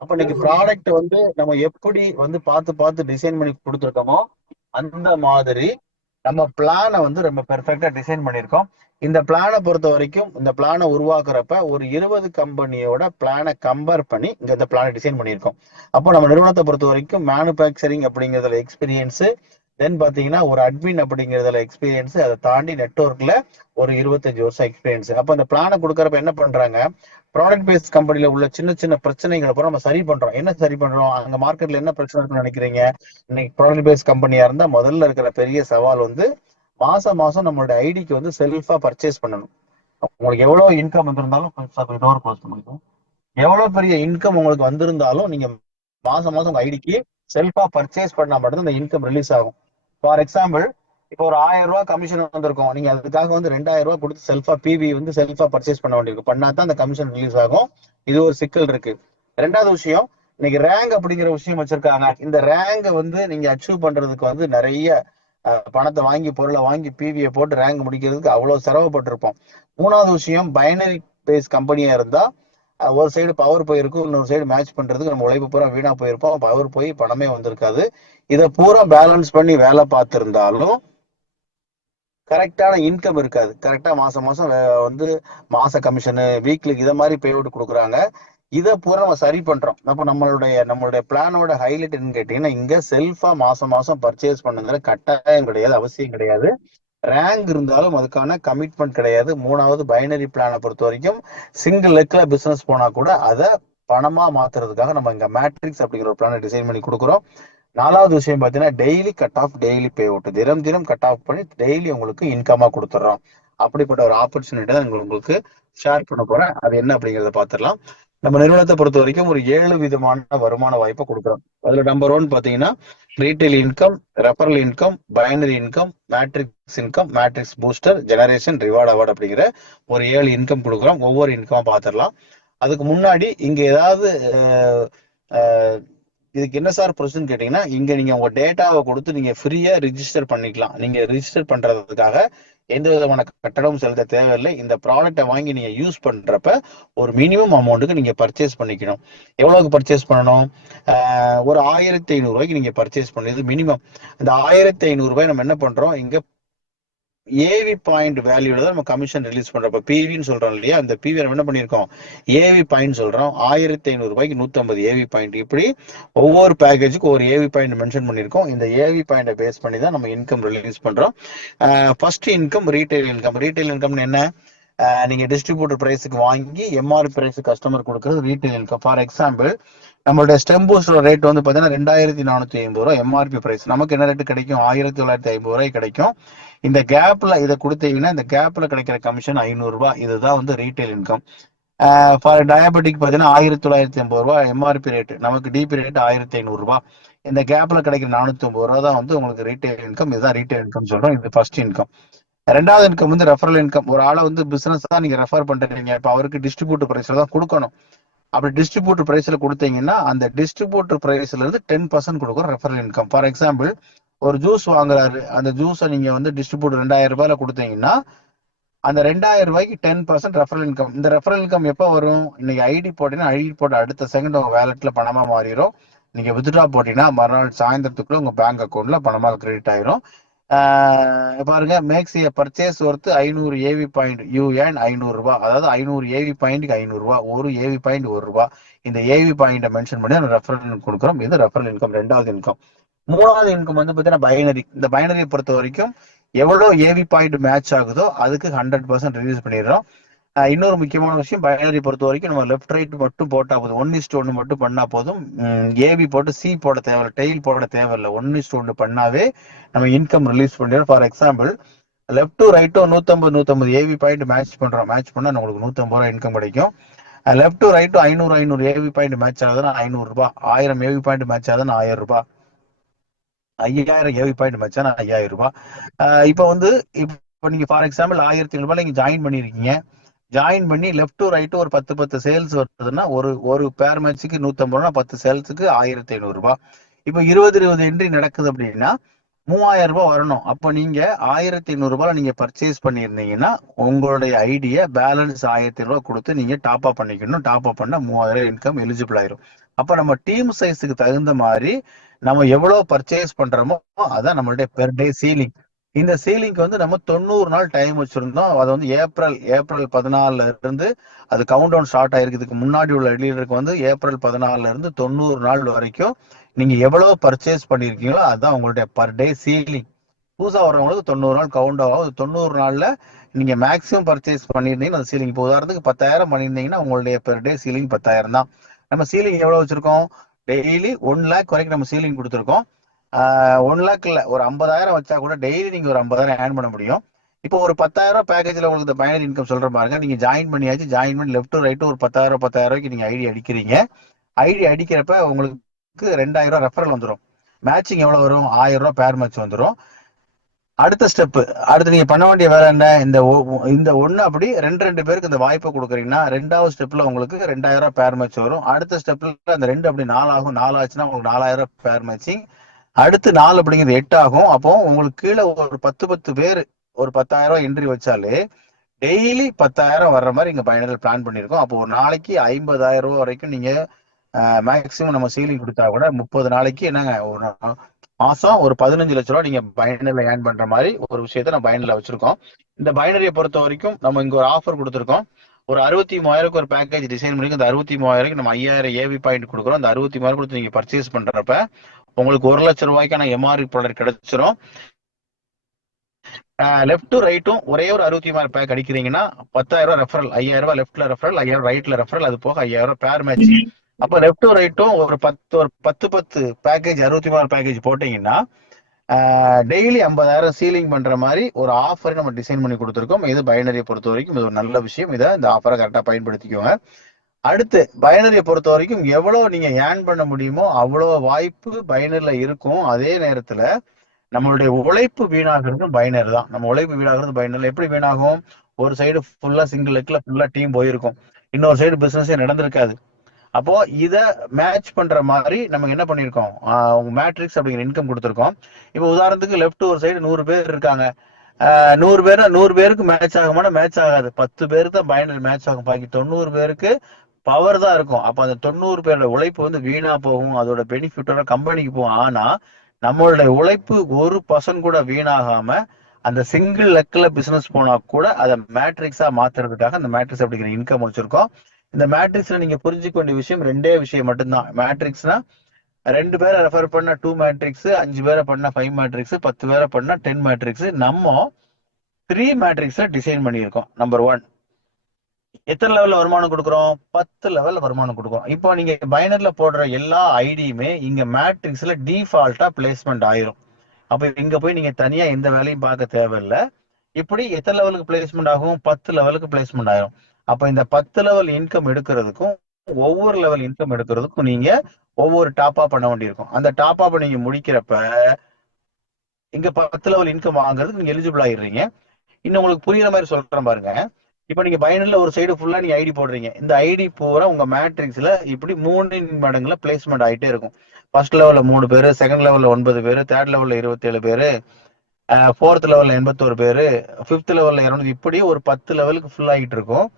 அப்ப இன்னைக்கு ப்ராடக்ட் வந்து நம்ம எப்படி வந்து பார்த்து பார்த்து டிசைன் பண்ணி கொடுத்துருக்கோமோ அந்த மாதிரி நம்ம பிளானை வந்து ரொம்ப பெர்ஃபெக்டா டிசைன் பண்ணியிருக்கோம். இந்த பிளானை பொறுத்த வரைக்கும் இந்த பிளானை உருவாக்குறப்ப ஒரு 20 கம்பெனியோட பிளானை கம்பேர் பண்ணி இங்க இந்த பிளானை டிசைன் பண்ணியிருக்கோம். அப்போ நம்ம நிறுவனத்தை பொறுத்த வரைக்கும் மேனுபேக்சரிங் அப்படிங்கிறதுல எக்ஸ்பீரியன்ஸ், தென் பாத்தீங்கன்னா ஒரு அட்மின் அப்படிங்கிறதுல எக்ஸ்பீரியன்ஸ், அதை தாண்டி நெட்ஒர்க்ல ஒரு 25 வருஷம் எக்ஸ்பீரியன்ஸ். அப்போ அந்த பிளானை கொடுக்கறப்ப என்ன பண்றாங்க, ப்ராடக்ட் பேஸ்ட் கம்பெனில உள்ள சின்ன சின்ன பிரச்சனைகளை பூரா நம்ம சரி பண்றோம். என்ன சரி பண்றோம், அங்க மார்க்கெட்ல என்ன பிரச்சனை இருக்குன்னு நினைக்கிறீங்க? இன்னைக்கு ப்ராடக்ட் பேஸ்ட் கம்பெனியா இருந்தா முதல்ல இருக்கிற பெரிய சவால் வந்து மாசம் மாசம் நம்மளோட ஐடிக்கு வந்து செல்ஃபா பர்ச்சேஸ் பண்ணணும். உங்களுக்கு எவ்வளவு இன்கம் வந்திருந்தாலும் டோர் க்ளோஸ் பண்ணிக்கும், எவ்வளவு பெரிய இன்கம் உங்களுக்கு வந்திருந்தாலும் நீங்க மாசம் மாசம் உங்க ஐடிக்கு செல்ஃபா பர்ச்சேஸ் பண்ணா மட்டும் இந்த இன்கம் ரிலீஸ் ஆகும். ஃபார் எக்ஸாம்பிள், இப்போ ஒரு 1000 ரூபாய் கமிஷன் வந்திருக்கும், நீங்க அதுக்காக வந்து 2000 ரூபாய் கொடுத்து செல்ஃபா பிவி வந்து செல்ஃபா பர்ச்சேஸ் பண்ண வேண்டியிருக்கும். பண்ணா தான் அந்த கமிஷன் ரிலீஸ் ஆகும். இது ஒரு சிக்கல் இருக்கு. ரெண்டாவது விஷயம், இன்னைக்கு ரேங்க் அப்படிங்கிற விஷயம் வச்சிருக்காங்க. இந்த ரேங்கை வந்து நீங்க அச்சீவ் பண்றதுக்கு வந்து நிறைய பணத்தை வாங்கி பொருளை வாங்கி பிவியை போட்டு ரேங்க் முடிக்கிறதுக்கு அவ்வளவு சிரமப்பட்டிருப்போம். மூணாவது விஷயம், பைனரி பேஸ் கம்பெனியா இருந்தா ஒரு சைடு பவர் போயிருக்கும், இன்னொரு சைடு மேட்ச் பண்றதுக்கு நம்ம உழைப்பு பூரா வீணா போயிருப்போம், பவர் போய் பணமே வந்திருக்காது. இதை பூரா பேலன்ஸ் பண்ணி வேலை பார்த்திருந்தாலும் கரெக்டான இன்கம் இருக்காது. கரெக்டா மாசம் மாசம் வந்து மாச கமிஷனு, வீக்லிக்கு இதை மாதிரி பே அவுட் கொடுக்குறாங்க. இதை பூரா நம்ம சரி பண்றோம். அப்போ நம்மளுடைய பிளானோட ஹைலைட் என்னன்னு கேட்டீங்கன்னா, இங்க செல்ஃபா மாசம் மாசம் பர்ச்சேஸ் பண்ணுங்கிற கட்டாயம் கிடையாது, அவசியம் கிடையாது. ரேங்க் இருந்தாலும் அதுக்கான கமிட்மெண்ட் கிடையாது. மூணாவது, பைனரி பிளானை பொறுத்த வரைக்கும் சிங்கிள் லெக்ல பிசினஸ் போனா கூட அதை பணமா மாத்துறதுக்காக நம்ம இங்க மேட்ரிக்ஸ் அப்படிங்கிற ஒரு பிளானை டிசைன் பண்ணி கொடுக்குறோம். நாலாவது விஷயம் பார்த்தீங்கன்னா, daily cut off, daily pay out, தினம் தினம் கட் ஆஃப் பண்ணி டெய்லி உங்களுக்கு இன்கமா கொடுத்துட்றோம். அப்படிப்பட்ட ஒரு ஆப்பர்ச்சுனிட்டி தான் உங்களுக்கு ஷேர் பண்ண போறேன். அது என்ன அப்படிங்கிறத பார்த்துடலாம். நம்ம நிறுவனத்தை பொறுத்த வரைக்கும் ஒரு 7 விதமான வருமான வாய்ப்பை கொடுக்குறோம். அதுல நம்பர் 1 பாத்தீங்கன்னா retail income, referral income, binary income, matrix income, matrix booster, generation, reward award அப்படிங்கிற ஒரு 7 இன்கம் கொடுக்குறோம். ஒவ்வொரு இன்கமா பார்த்துடலாம். அதுக்கு முன்னாடி இங்க ஏதாவது இதுக்கு என்ன சார் ப்ரொசீஜர் கேட்டீங்கன்னா, இங்க நீங்க உங்க டேட்டாவை கொடுத்து நீங்க ஃப்ரீயா ரிஜிஸ்டர் பண்ணிக்கலாம். நீங்க ரிஜிஸ்டர் பண்றதுக்காக எந்த விதமான கட்டணமும் செலுத்த தேவையில்லை. இந்த ப்ராடக்டை வாங்கி நீங்க யூஸ் பண்றப்ப ஒரு மினிமம் அமௌண்ட்டுக்கு நீங்க பர்ச்சேஸ் பண்ணிக்கணும். எவ்வளவுக்கு பர்ச்சேஸ் பண்ணணும்? ஒரு 1500 ரூபாய்க்கு நீங்க பர்ச்சேஸ் பண்ணது மினிமம். இந்த 1500 ரூபாய் நம்ம என்ன பண்றோம், இங்க ஏவி பாயிண்ட் வேல்யூல தான் நம்ம கமிஷன் ரிலீஸ் பண்றோம். இப்போ பிவின்னு சொல்றோம் இல்லையா, அந்த பிவி நம்ம என்ன பண்ணிருக்கோம், ஏவி பாயிண்ட் சொல்றோம். 1500 ரூபாய்க்கு 150 ஏவி பாயிண்ட். இப்படி ஒவ்வொரு பேக்கேஜுக்கு ஒரு ஏவி பாயிண்ட் மென்ஷன் பண்ணிருக்கோம். இந்த ஏவி பாயிண்டை பேஸ் பண்ணி தான் நம்ம இன்கம் ரிலீஸ் பண்றோம். First income retail income. Retail இன்கம்னு என்ன, நீங்க டிஸ்ட்ரிபியூட்டர் பிரைஸுக்கு வாங்கி எம்ஆர்பி பிரைஸ் கஸ்டமர் கொடுக்கறது ரீட்டைல் இன்கம். ஃபார் எக்ஸாம்பிள், நம்மளுடைய ஸ்டெம் பூஸ்டர் ரேட் வந்து பாத்தீங்கன்னா 2450 ரூபாய் எம்ஆர்பி பிரைஸ். நமக்கு என்ன ரேட்டு கிடைக்கும், 1950 ரூபாய் கிடைக்கும். இந்த கேப்ல இதை கொடுத்தீங்கன்னா இந்த கேப்ல கிடைக்கிற கமிஷன் 500 ரூபாய். இதுதான் வந்து ரீட்டைல் இன்கம். ஃபார் டயபெட்டிக் பாத்தீங்கன்னா 1950 ரூபாய் எம்ஆர்பி ரேட், நமக்கு டிபி ரேட் 1500 ரூபாய். இந்த கேப்ல கிடைக்கிற 450 ரூபாய் தான் வந்து உங்களுக்கு ரீட்டைல் இன்கம். இதுதான் ரீட்டைல் இன்கம் சொல்றோம். இது ஃபர்ஸ்ட் இன்கம். ரெண்டாவது இன்கம் வந்து ரெஃபரல் இன்கம். ஒரு ஆளை வந்து பிசினஸ் தான் நீங்க ரெஃபர் பண்றீங்க, இப்போ அவருக்கு டிஸ்ட்ரிபியூட்டர் பிரைஸ்ல தான் கொடுக்கணும். அப்படி டிஸ்ட்ரிபியூட்டர் பிரைஸ்ல கொடுத்தீங்கன்னா அந்த டிஸ்ட்ரிபியூட்டர் பிரைஸ்ல இருந்து 10% கொடுக்கும் ரெஃபரல் இன்கம். ஃபார் எக்ஸாம்பிள், ஒரு ஜூஸ் வாங்குறாரு, அந்த ஜூஸை நீங்க வந்து டிஸ்ட்ரிபியூட்டர் 2000 ரூபாயில கொடுத்தீங்கன்னா அந்த 2000 ரூபாய்க்கு 10% ரெஃபரல் இன்கம். இந்த ரெஃபரல் இன்கம் எப்போ வரும், இன்னைக்கு ஐடி போட்டீங்கன்னா ஐடி போட்ட அடுத்த செகண்ட் உங்க வேலெட்ல பணமா மாறிடும். நீங்க வித்ட்ரா போட்டீங்கன்னா மறுநாள் சாயந்தரத்துக்குள்ள உங்க பேங்க் அக்கௌண்ட்ல பணமா கிரெடிட் ஆயிரும். பாருங்க, make a purchase worth 500 AV point, you earn 500 ரூபாய். அதாவது 500 ஏவி பாயிண்ட்க்கு 500 ரூபாய், ஒரு ஏவி பாயிண்ட் 1 ரூபாய். இந்த ஏவி பாயிண்ட மென்ஷன் பண்ணி நம்ம ரெஃபரல் கொடுக்குறோம். இது ரெஃபரல் இன்கம், ரெண்டாவது இன்கம். மூணாவது இன்கம் வந்து பாத்தீங்கன்னா பைனரி. இந்த பைனரியை பொறுத்த வரைக்கும் எவ்வளவு ஏவி பாயிண்ட் மேட்ச் ஆகுதோ அதுக்கு 100% ரிலீஸ் பண்ணிடுறோம். இன்னொரு முக்கியமான விஷயம், பைனரி பொறுத்த வரைக்கும் நம்ம லெஃப்ட் ரைட் மட்டும் போட்டா போதும், 1:1 மட்டும் பண்ணா போதும். ஏபி போட்டு சி போட தேவையில்லை, டெயில் போட தேவையில்லை. 1:1 பண்ணாவே நம்ம இன்கம் ரிலீஸ் பண்ணிடுறோம். ஃபார் எக்ஸாம்பிள், லெஃப்ட் டு ரைட்டும் 150 ஏவி பாயிண்ட் மேட்ச் பண்றோம். மேட்ச் பண்ணா உங்களுக்கு 150 ரூபாய் இன்கம் கிடைக்கும். லெஃப்ட் டு ரைட்டும் 500 ஏவி பாயிண்ட் மேட்ச் ஆகுதுன்னா 500 ரூபாய். 1000 ஏவி பாயிண்ட் மேட்ச் ஆகுதுன்னா 1000 ரூபாய். 5000 ஏவி பாயிண்ட் மேட்ச் ஆனா 5000 ரூபாய். இப்போ வந்து இப்போ நீங்க ஃபார் எக்ஸாம்பிள் 1500 ரூபாய் நீங்க ஜாயின் பண்ணிருக்கீங்க. ஜாயின் பண்ணி லெஃப்ட் டு ரைட் ஒரு 10 சேல்ஸ் வருதுன்னா ஒரு பேர் மேட்சுக்கு 150 ரூபா, 10 சேல்ஸுக்கு 1500 ரூபாய். இப்போ 20 என்ட்ரி நடக்குது அப்படின்னா 3000 ரூபாய் வரணும். அப்போ நீங்க 1500 ரூபாய் நீங்க பர்ச்சேஸ் பண்ணியிருந்தீங்கன்னா உங்களுடைய ஐடியா பேலன்ஸ் 1000 ரூபாய் கொடுத்து நீங்க டாப் அப் பண்ணிக்கணும். டாப் அப் பண்ணா 3000 இன்கம் எலிஜிபிள் ஆயிரும். அப்ப நம்ம டீம் சைஸுக்கு தகுந்த மாதிரி நம்ம எவ்வளவு பர்ச்சேஸ் பண்றோமோ அதான் நம்மளுடைய பெர் டே சீலிங். இந்த சீலிங்க்கு வந்து நம்ம 90 நாள் டைம் வச்சிருந்தோம். அது வந்து ஏப்ரல் 14 இருந்து அது கவுண்ட் டவுன் ஸ்டார்ட் ஆயிருக்கு. இதுக்கு முன்னாடி உள்ள லீடருக்கு வந்து ஏப்ரல் 14 இருந்து 90 நாள் வரைக்கும் நீங்க எவ்வளவு பர்ச்சேஸ் பண்ணிருக்கீங்களோ அதுதான் உங்களுடைய பர் டே சீலிங். புதுசா வரவங்களுக்கு 90 நாள் கவுண்ட் ஆகும். 90 நாள்ல நீங்க மேக்ஸிமம் பர்ச்சேஸ் பண்ணியிருந்தீங்கன்னா அந்த சீலிங் இப்போ உதாரணத்துக்கு 10,000 பண்ணியிருந்தீங்கன்னா உங்களுடைய பெர் டே சீலிங் 10,000 தான். நம்ம சீலிங் எவ்வளவு வச்சிருக்கோம்? டெய்லி 1 லேக் வரைக்கும் நம்ம சீலிங் கொடுத்துருக்கோம். 1 லேக் இல்ல, ஒரு 50,000 வச்சா கூட டெய்லி நீங்க ஒரு 50,000 ஏர்ன் பண்ண முடியும். இப்போ ஒரு 10,000 பேக்கேஜ்ல உங்களுக்கு இந்த பைனரி இன்கம் சொல்ற பாருங்க. நீங்க ஜாயின் பண்ணியாச்சு, ஜாயின் பண்ணி லெஃப்ட் டு ரைட் ஒரு 10,000 நீங்க ஐடி அடிக்கிறீங்க. ஐடி அடிக்கிறப்ப உங்களுக்கு 2,000 ரெஃபரல் வந்துடும். மேட்சிங் எவ்வளவு வரும்? 1,000 பேர் மேட்ச் வந்துடும். அடுத்த ஸ்டெப், அடுத்து நீங்க பண்ண வேண்டிய வேலை என்ன? இந்த ஒண்ணு அப்படி ரெண்டு பேருக்கு இந்த வாய்ப்பை கொடுக்குறீங்கன்னா ரெண்டாவது ஸ்டெப்ல உங்களுக்கு 2,000 பேர் மேட்ச் வரும். அடுத்த ஸ்டெப்ல அந்த 2 அப்படி 4 ஆகும். 4 ஆச்சுன்னா உங்களுக்கு 4,000 பேர் மேட்சிங். அடுத்து 4 அப்படிங்கிறது 8 ஆகும். அப்போ உங்களுக்கு கீழே ஒரு 10 பேர் ஒரு 10,000 என்ட்ரி வச்சாலே டெய்லி 10,000 வர்ற மாதிரி இங்க பைனல் பிளான் பண்ணிருக்கோம். அப்போ ஒரு நாளைக்கு 50,000 வரைக்கும் நீங்க மேக்சிமம் நம்ம சீலிங் கொடுத்தா கூட 30 நாளைக்கு என்னங்க, ஒரு மாசம் ஒரு 15 லட்ச ரூபா நீங்க பைனரில் ஏர்ன் பண்ற மாதிரி ஒரு விஷயத்த நம்ம பைனரில் வச்சிருக்கோம். இந்த பைனரியை பொறுத்த வரைக்கும் நம்ம இங்க ஒரு ஆஃபர் கொடுத்துருக்கோம். ஒரு 63,000 ஒரு பேக்கேஜ் டிசைன் பண்ணி அந்த 63,000 நம்ம 5,000 ஏவி பாயிண்ட் கொடுக்குறோம். அந்த 63,000 கொடுத்து நீங்க பர்ச்சேஸ் பண்றப்ப உங்களுக்கு 1 லட்சம் ரூபாய்க்கான எம்ஆர்பி ப்ராடக்ட் கிடைச்சிரும். லெஃப்ட் டு ரைட்டும் ஒரே ஒரு 63,000 பேக் அடிக்கிறீங்கன்னா 10,000 ரெஃபரல், 5,000 லெஃப்ட்ல ரெஃபரல், 5,000 ரைட்ல ரெஃபரல், அது போக 5,000 பேர் மேட்சிங். அப்ப லெஃப்ட் டு ரைட்டும் ஒரு 10 பேக்கேஜ் 63,000 பேக்கேஜ் போட்டீங்கன்னா டெய்லி 50,000 சீலிங் பண்ற மாதிரி ஒரு ஆஃபரை நம்ம டிசைன் பண்ணி கொடுத்துருக்கோம். இது பைனரியை பொறுத்த வரைக்கும் இது ஒரு நல்ல விஷயம். இந்த ஆஃபரை கரெக்டா பயன்படுத்திக்கோங்க. அடுத்து பைனரியை பொறுத்த வரைக்கும் எவ்வளவு நீங்க ஏர்ன் பண்ண முடியுமோ அவ்வளவு வாய்ப்பு பைனரில இருக்கும். அதே நேரத்துல நம்மளுடைய உழைப்பு வீணாகிறது பைனர் தான். நம்ம உழைப்பு வீணாகிறது பைனர்ல எப்படி வீணாகும்? ஒரு சைடு ஃபுல்லா சிங்கிள் லெக்ல ஃபுல்லா டீம் போயிருக்கும், இன்னொரு சைடு பிசினஸே நடந்திருக்காது. அப்போ இத மேட்ச் பண்ற மாதிரி நம்ம என்ன பண்ணிருக்கோம், உங்க மேட்ரிக்ஸ் அப்படிங்கிற இன்கம் கொடுத்துருக்கோம். இப்போ உதாரணத்துக்கு லெஃப்ட் ஒரு சைடு 100 பேர் இருக்காங்க. 100 பேர் 100 பேருக்கு மேட்ச் ஆகுமானா மேட்ச் ஆகாது. 10 பேருக்கு தான் பைனரி மேட்ச் ஆகும். பாக்கி 90 பேருக்கு பவர் தான் இருக்கும். அப்ப அந்த 90 பேரோட உழைப்பு வந்து வீணா போகும். அதோட பெனிஃபிட்டோட கம்பெனிக்கு போகும். ஆனா நம்மளுடைய உழைப்பு 1% கூட வீணாகாம அந்த சிங்கிள் லெக்ல பிசினஸ் போனா கூட அதை மேட்ரிக்ஸா மாத்துறதுக்காக அந்த மேட்ரிக்ஸ் அப்படிங்கிற இன்கம் வச்சிருக்கோம். இந்த மேட்ரிக்ஸ்ல நீங்க புரிஞ்சுக்க வேண்டிய விஷயம் 2 விஷயம் மட்டும்தான். மேட்ரிக்ஸ்னா 2 பேரை ரெஃபர் பண்ண 2 மேட்ரிக்ஸ், 5 பேரை பண்ண 5 மேட்ரிக்ஸ், 10 பேரை பண்ண 10 மேட்ரிக்ஸ். நம்ம 3 மேட்ரிக்ஸை டிசைன் பண்ணியிருக்கோம். நம்பர் 1, எத்தனை லெவல்ல வருமானம் கொடுக்குறோம்? 10 லெவல்ல வருமானம் கொடுக்குறோம். இப்போ நீங்க பைனர்ல போடுற எல்லா ஐடியுமே இங்க மேட்ரிக்ஸ்ல டிஃபால்ட்டா பிளேஸ்மெண்ட் ஆயிரும். அப்ப இங்க போய் நீங்க தனியா எந்த வேலையும் பார்க்க தேவையில்ல. இப்படி எத்தனை லெவலுக்கு பிளேஸ்மெண்ட் ஆகும்? 10 லெவலுக்கு பிளேஸ்மெண்ட் ஆயிரும். அப்ப இந்த 10 லெவல் இன்கம் எடுக்கிறதுக்கும் ஒவ்வொரு லெவல் இன்கம் எடுக்கிறதுக்கும் நீங்க ஒவ்வொரு டாப்பா பண்ண வேண்டியிருக்கும். அந்த டாப்பா நீங்க முடிக்கிறப்ப இங்க 10 லெவல் இன்கம் வாங்குறதுக்கு நீங்க எலிஜிபிள் ஆயிடுறீங்க. இன்னும் உங்களுக்கு புரியுற மாதிரி சொல்றேன் பாருங்க. இப்ப நீங்க பைனர்ல ஒரு சைடு ஃபுல்லா நீங்க ஐடி போடுறீங்க. இந்த ஐடி பூரா உங்க மேட்ரிக்ஸ்ல இப்படி 3 மடங்குல பிளேஸ்மெண்ட் ஆயிட்டே இருக்கும். ஃபர்ஸ்ட் லெவல்ல 3 பேரு, செகண்ட் லெவல்ல 9 பேரு, தேர்ட் லெவல்ல 27 பேரு, 4th லெவல்ல 81 பேரு, 5th லெவல்ல 200, இப்படி ஒரு 10 லெவலுக்கு ஃபுல் ஆகிட்டு இருக்கும்.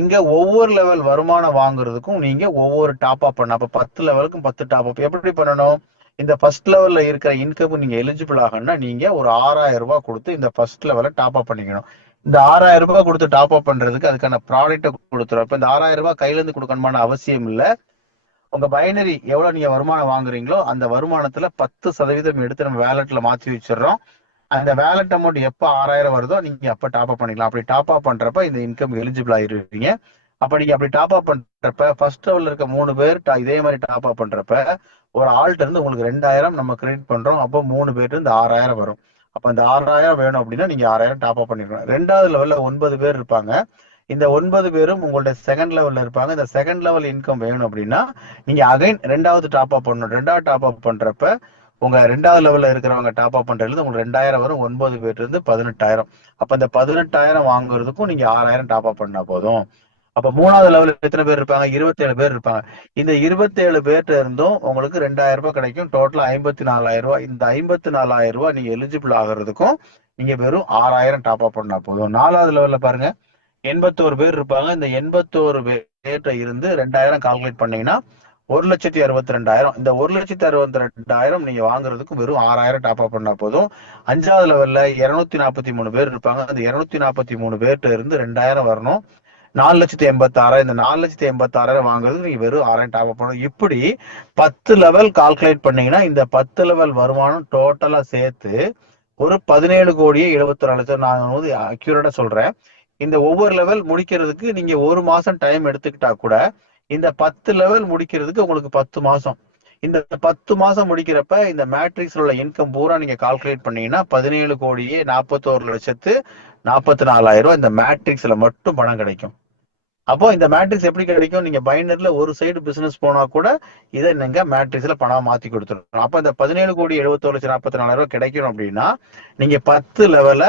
இங்க ஒவ்வொரு லெவல் வருமானம் வாங்குறதுக்கும் நீங்க ஒவ்வொரு டாப் அப் பண்ண, அப்ப 10 லெவலுக்கும் 10 டாப் அப் எப்படி பண்ணணும்? இந்த ஃபர்ஸ்ட் லெவல்ல இருக்கிற இன்கம் நீங்க எலிஜிபிள் ஆகணும்னா நீங்க ஒரு 6,000 ரூபாய் கொடுத்து இந்த ஃபர்ஸ்ட் லெவல டாப் அப் பண்ணிக்கணும். இந்த 6,000 ரூபாய் கொடுத்து டாப் அப் பண்றதுக்கு அதுக்கான ப்ராடக்ட்டை கொடுத்துரும். இப்ப இந்த 6,000 ரூபாய் கையில இருந்து கொடுக்கணுமான அவசியம் இல்ல. உங்க பைனரி எவ்வளவு நீங்க வருமானம் வாங்குறீங்களோ அந்த வருமானத்துல 10% எடுத்து நம்ம வேலெட்ல மாத்தி வச்சிடறோம். அந்த வேலெட் அமௌண்ட் எப்ப 6,000 வருதோ நீங்க அப்ப டாப் அப் பண்ணிக்கலாம். அப்படி டாப் அப் பண்றப்ப இந்த இன்கம் எலிஜிபிள் ஆயிருவீங்க. அப்ப நீங்க அப்படி டாப் அப் பண்றப்ப ஃபர்ஸ்ட் லெவல்ல இருக்க 3 பேர் இதே மாதிரி டாப் அப் பண்றப்ப ஒரு ஆள்கிட்ட இருந்து உங்களுக்கு 2,000 நம்ம கிரெடிட் பண்றோம். அப்போ 3 பேர் இந்த 6,000 வரும். அப்ப இந்த 6,000 வேணும் அப்படின்னா நீங்க 6,000 டாப் அப் பண்ணிருக்கணும். 2வது லெவல்ல 9 பேர் இருப்பாங்க. இந்த 9 பேரும் உங்களோட செகண்ட் லெவல்ல இருப்பாங்க. இந்த செகண்ட் லெவல் இன்கம் வேணும் அப்படின்னா நீங்க அகைன் 2வது டாப் அப் பண்ணணும். 2வது டாப் அப் பண்றப்ப உங்க 2வது லெவல்ல இருக்கிறவங்க டாப் அப் பண்றது உங்களுக்கு 2,000 வரும். 9 பேர்ல இருந்து 18,000. அப்ப இந்த 18,000 வாங்குறதுக்கும் நீங்க 6,000 டாப் அப் பண்ணா போதும். அப்ப 3வது லெவல்ல எத்தனை பேர் இருப்பாங்க? 27 பேர் இருப்பாங்க. இந்த 27 பேர்ட்ட இருந்தும் உங்களுக்கு 2,000 ரூபாய் கிடைக்கும். டோட்டலா 54,000 ரூபாய். இந்த 54,000 ரூபாய் நீங்க எலிஜிபிள் ஆகிறதுக்கும் நீங்க வெறும் 6,000 டாப் அப் பண்ணா போதும். 4வது லெவல்ல பாருங்க 81 பேர் இருப்பாங்க. இந்த 81 பேர்ட்ட இருந்து 2,000 கால்குலேட் பண்ணீங்கன்னா 1,62,000. இந்த 1,62,000 நீங்க வாங்குறதுக்கு வெறும் 6,000 டாப் அப் பண்ணா போதும். 5வது லெவல்ல 243 பேர் இருப்பாங்க. அந்த 243 பேர்கிட்ட இருந்து 2,000 வரணும். 4,86,000. இந்த 4,86,000 வாங்குறது நீங்க வெறும் 6,000 டாப் அப் பண்ணணும். இப்படி 10 லெவல் கால்குலேட் பண்ணீங்கன்னா இந்த 10 லெவல் வருமானம் டோட்டலா சேர்த்து ஒரு 17,74,00,000. நான் வந்து அக்யூரேட்டா சொல்றேன். இந்த ஒவ்வொரு லெவல் முடிக்கிறதுக்கு நீங்க ஒரு மாசம் டைம் எடுத்துக்கிட்டா கூட இந்த 10 லெவல் முடிக்கிறதுக்கு உங்களுக்கு 10 மாசம். இந்த 10 மாசம் முடிக்கிறப்ப இந்த மேட்ரிக்ஸ்ல உள்ள இன்கம் பூரா நீங்க கால்குலேட் பண்ணீங்கன்னா 17,41,44,000 இந்த மேட்ரிக்ஸ்ல மட்டும் பணம் கிடைக்கும். அப்போ இந்த மேட்ரிக்ஸ் எப்படி கிடைக்கும்? நீங்க பைனர்ல ஒரு சைடு பிசினஸ் போனா கூட இதை நீங்க மேட்ரிக்ஸ்ல பணம் மாத்தி கொடுத்துருக்கணும். அப்ப இந்த 17,71,44,000 கிடைக்கணும் அப்படின்னா நீங்க 10 லெவல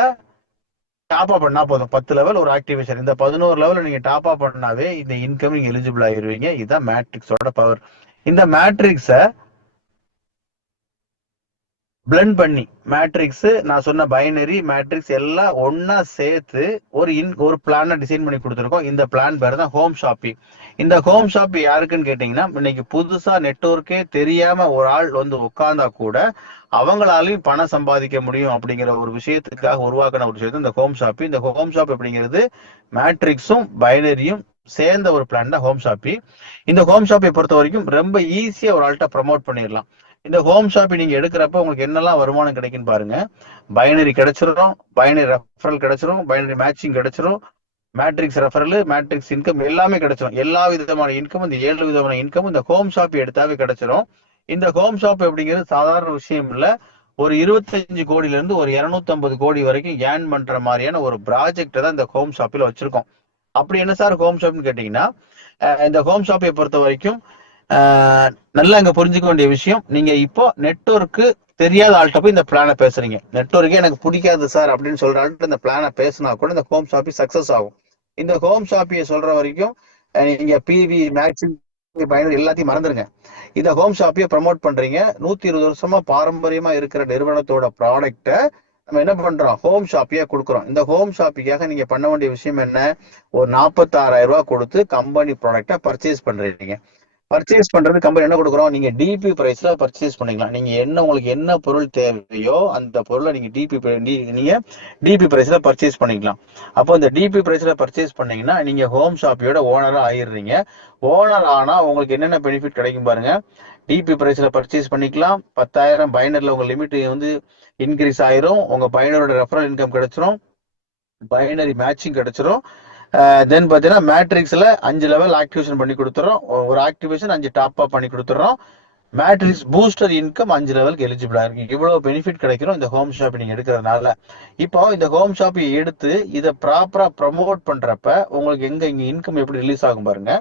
டாப் அப் பண்ணா போதும். 10 லெவல் ஒரு ஆக்டிவேஷன். இந்த 11 லெவல் நீங்க டாப் அப் பண்ணாவே இந்த இன்கம் நீங்க எலிஜிபிள் ஆயிருவீங்க. இதுதான் மேட்ரிக்ஸோட பவர். இந்த மேட்ரிக்ஸ பிளெண்ட் பண்ணி மேட்ரிக்ஸ், நான் சொன்ன பைனரி மேட்ரிக்ஸ் எல்லாம் ஒன்னா சேர்த்து ஒரு பிளான டிசைன் பண்ணி கொடுத்துருக்கோம். இந்த பிளான் பேர் தான் ஹோம் ஷாப்பி. இந்த ஹோம் ஷாப்பி யாருக்குன்னு கேட்டீங்கன்னா, இன்னைக்கு புதுசா நெட்வொர்க்கே தெரியாம ஒரு ஆள் வந்து உட்கார்ந்தா கூட அவங்களாலையும் பணம் சம்பாதிக்க முடியும் அப்படிங்கிற ஒரு விஷயத்துக்காக உருவாக்கின ஒரு விஷயம் இந்த ஹோம் ஷாப்பி. இந்த ஹோம் ஷாப் அப்படிங்கிறது மேட்ரிக்ஸும் பைனரியும் சேர்ந்த ஒரு பிளான் தான் ஹோம் ஷாப்பி. இந்த ஹோம் ஷாப்பை பொறுத்த வரைக்கும் ரொம்ப ஈஸியா ஒரு ஆள்கிட்ட ப்ரமோட் பண்ணிடலாம். இந்த ஹோம் ஷாப்பை நீங்க எடுக்கிறப்ப உங்களுக்கு என்னெல்லாம் வருமானம் கிடைக்குன்னு பாருங்க. பைனரி கிடைச்சிரும், பைனரி ரெஃபரல் கிடைச்சிரும், பைனரி மேட்சிங் கிடைச்சிரும், மேட்ரிக்ஸ் ரெஃபரல், மேட்ரிக்ஸ் இன்கம் எல்லாமே கிடைச்சிரும். எல்லா விதமான இன்கம், இந்த 7 விதமான இன்கம் இந்த ஹோம் ஷாப் எடுத்தாவே கிடைச்சிரும். இந்த ஹோம் ஷாப் அப்படிங்கிறது சாதாரண விஷயம் இல்ல. ஒரு 25 கோடியில இருந்து ஒரு 250 கோடி வரைக்கும் ஏர்ன் பண்ற மாதிரியான ஒரு ப்ராஜெக்ட் தான் இந்த ஹோம் ஷாப்பில் வச்சிருக்கோம். அப்படி என்ன சார் ஹோம் ஷாப்னு கேட்டீங்கன்னா, இந்த ஹோம் ஷாப்பை பொறுத்த வரைக்கும் நல்லா இங்க புரிஞ்சுக்க வேண்டிய விஷயம், நீங்க இப்போ நெட்வொர்க்கு தெரியாத ஆள்கிட்ட போய் இந்த பிளானை பேசுறீங்க. நெட்வொர்க்கே எனக்கு பிடிக்காது சார் அப்படின்னு சொல்ற ஆள்கிட்ட இந்த பிளானை பேசினா கூட இந்த ஹோம் ஷாப்பி சக்சஸ் ஆகும். இந்த ஹோம் ஷாப்பியை சொல்ற வரைக்கும் நீங்க பிவி மேக்ஸிங் பயனர் எல்லாத்தையும் மறந்துருங்க. இந்த ஹோம் ஷாப்பியை ப்ரமோட் பண்றீங்க. 120 வருஷமா பாரம்பரியமா இருக்கிற நிறுவனத்தோட ப்ராடக்டை நம்ம என்ன பண்றோம்? ஹோம் ஷாப்பியா கொடுக்குறோம். இந்த ஹோம் ஷாப்பிக்காக நீங்க பண்ண வேண்டிய விஷயம் என்ன? ஒரு 46,000 ரூபாய் கொடுத்து கம்பெனி ப்ராடக்டை பர்ச்சேஸ் பண்றீங்க. பர்ச்சேஸ் பண்றது கம்பெனி என்ன கொடுக்குறோம்? நீங்க டிபி பிரைஸ்ல பர்ச்சேஸ் பண்ணிக்கலாம். நீங்க உங்களுக்கு என்ன பொருள் தேவையோ அந்த பொருளை நீங்க டிபி பிரைஸ்ல பர்ச்சேஸ் பண்ணிக்கலாம். அப்போ இந்த டிபி பிரைஸ்ல பர்ச்சேஸ் பண்ணீங்கன்னா நீங்க ஹோம் ஷாப்பியோட ஓனரா ஆயிடுறீங்க. ஓனர் ஆனா உங்களுக்கு என்னென்ன பெனிஃபிட் கிடைக்கும் பாருங்க. டிபி பிரைஸ்ல பர்ச்சேஸ் பண்ணிக்கலாம். 10,000 பைனர்ல உங்க லிமிட் வந்து இன்க்ரீஸ் ஆயிரும். உங்க பைனரோட ரெஃபரல் இன்கம் கிடைச்சிரும், பைனரி மேட்சிங் கிடைச்சிரும். தென் பார்த்தீங்கன்னா மேட்ரிக்ஸ்ல 5 லெவல் ஆக்டிவேஷன் பண்ணி கொடுத்துறோம். ஒரு ஆக்டிவேஷன் 5 டாப் அப் பண்ணி கொடுத்துறோம். மேட்ரிக்ஸ் பூஸ்டர் இன்கம் 5 லெவலுக்கு எலிஜிபிளா இருக்கு. இவ்வளவு பெனிஃபிட் கிடைக்கிறோம் இந்த ஹோம் ஷாப் நீங்க எடுக்கிறதுனால. இப்போ இந்த ஹோம் ஷாப்பை எடுத்து இதை ப்ராப்பரா ப்ரமோட் பண்றப்ப உங்களுக்கு இங்க இன்கம் எப்படி ரிலீஸ் ஆகும் பாருங்க.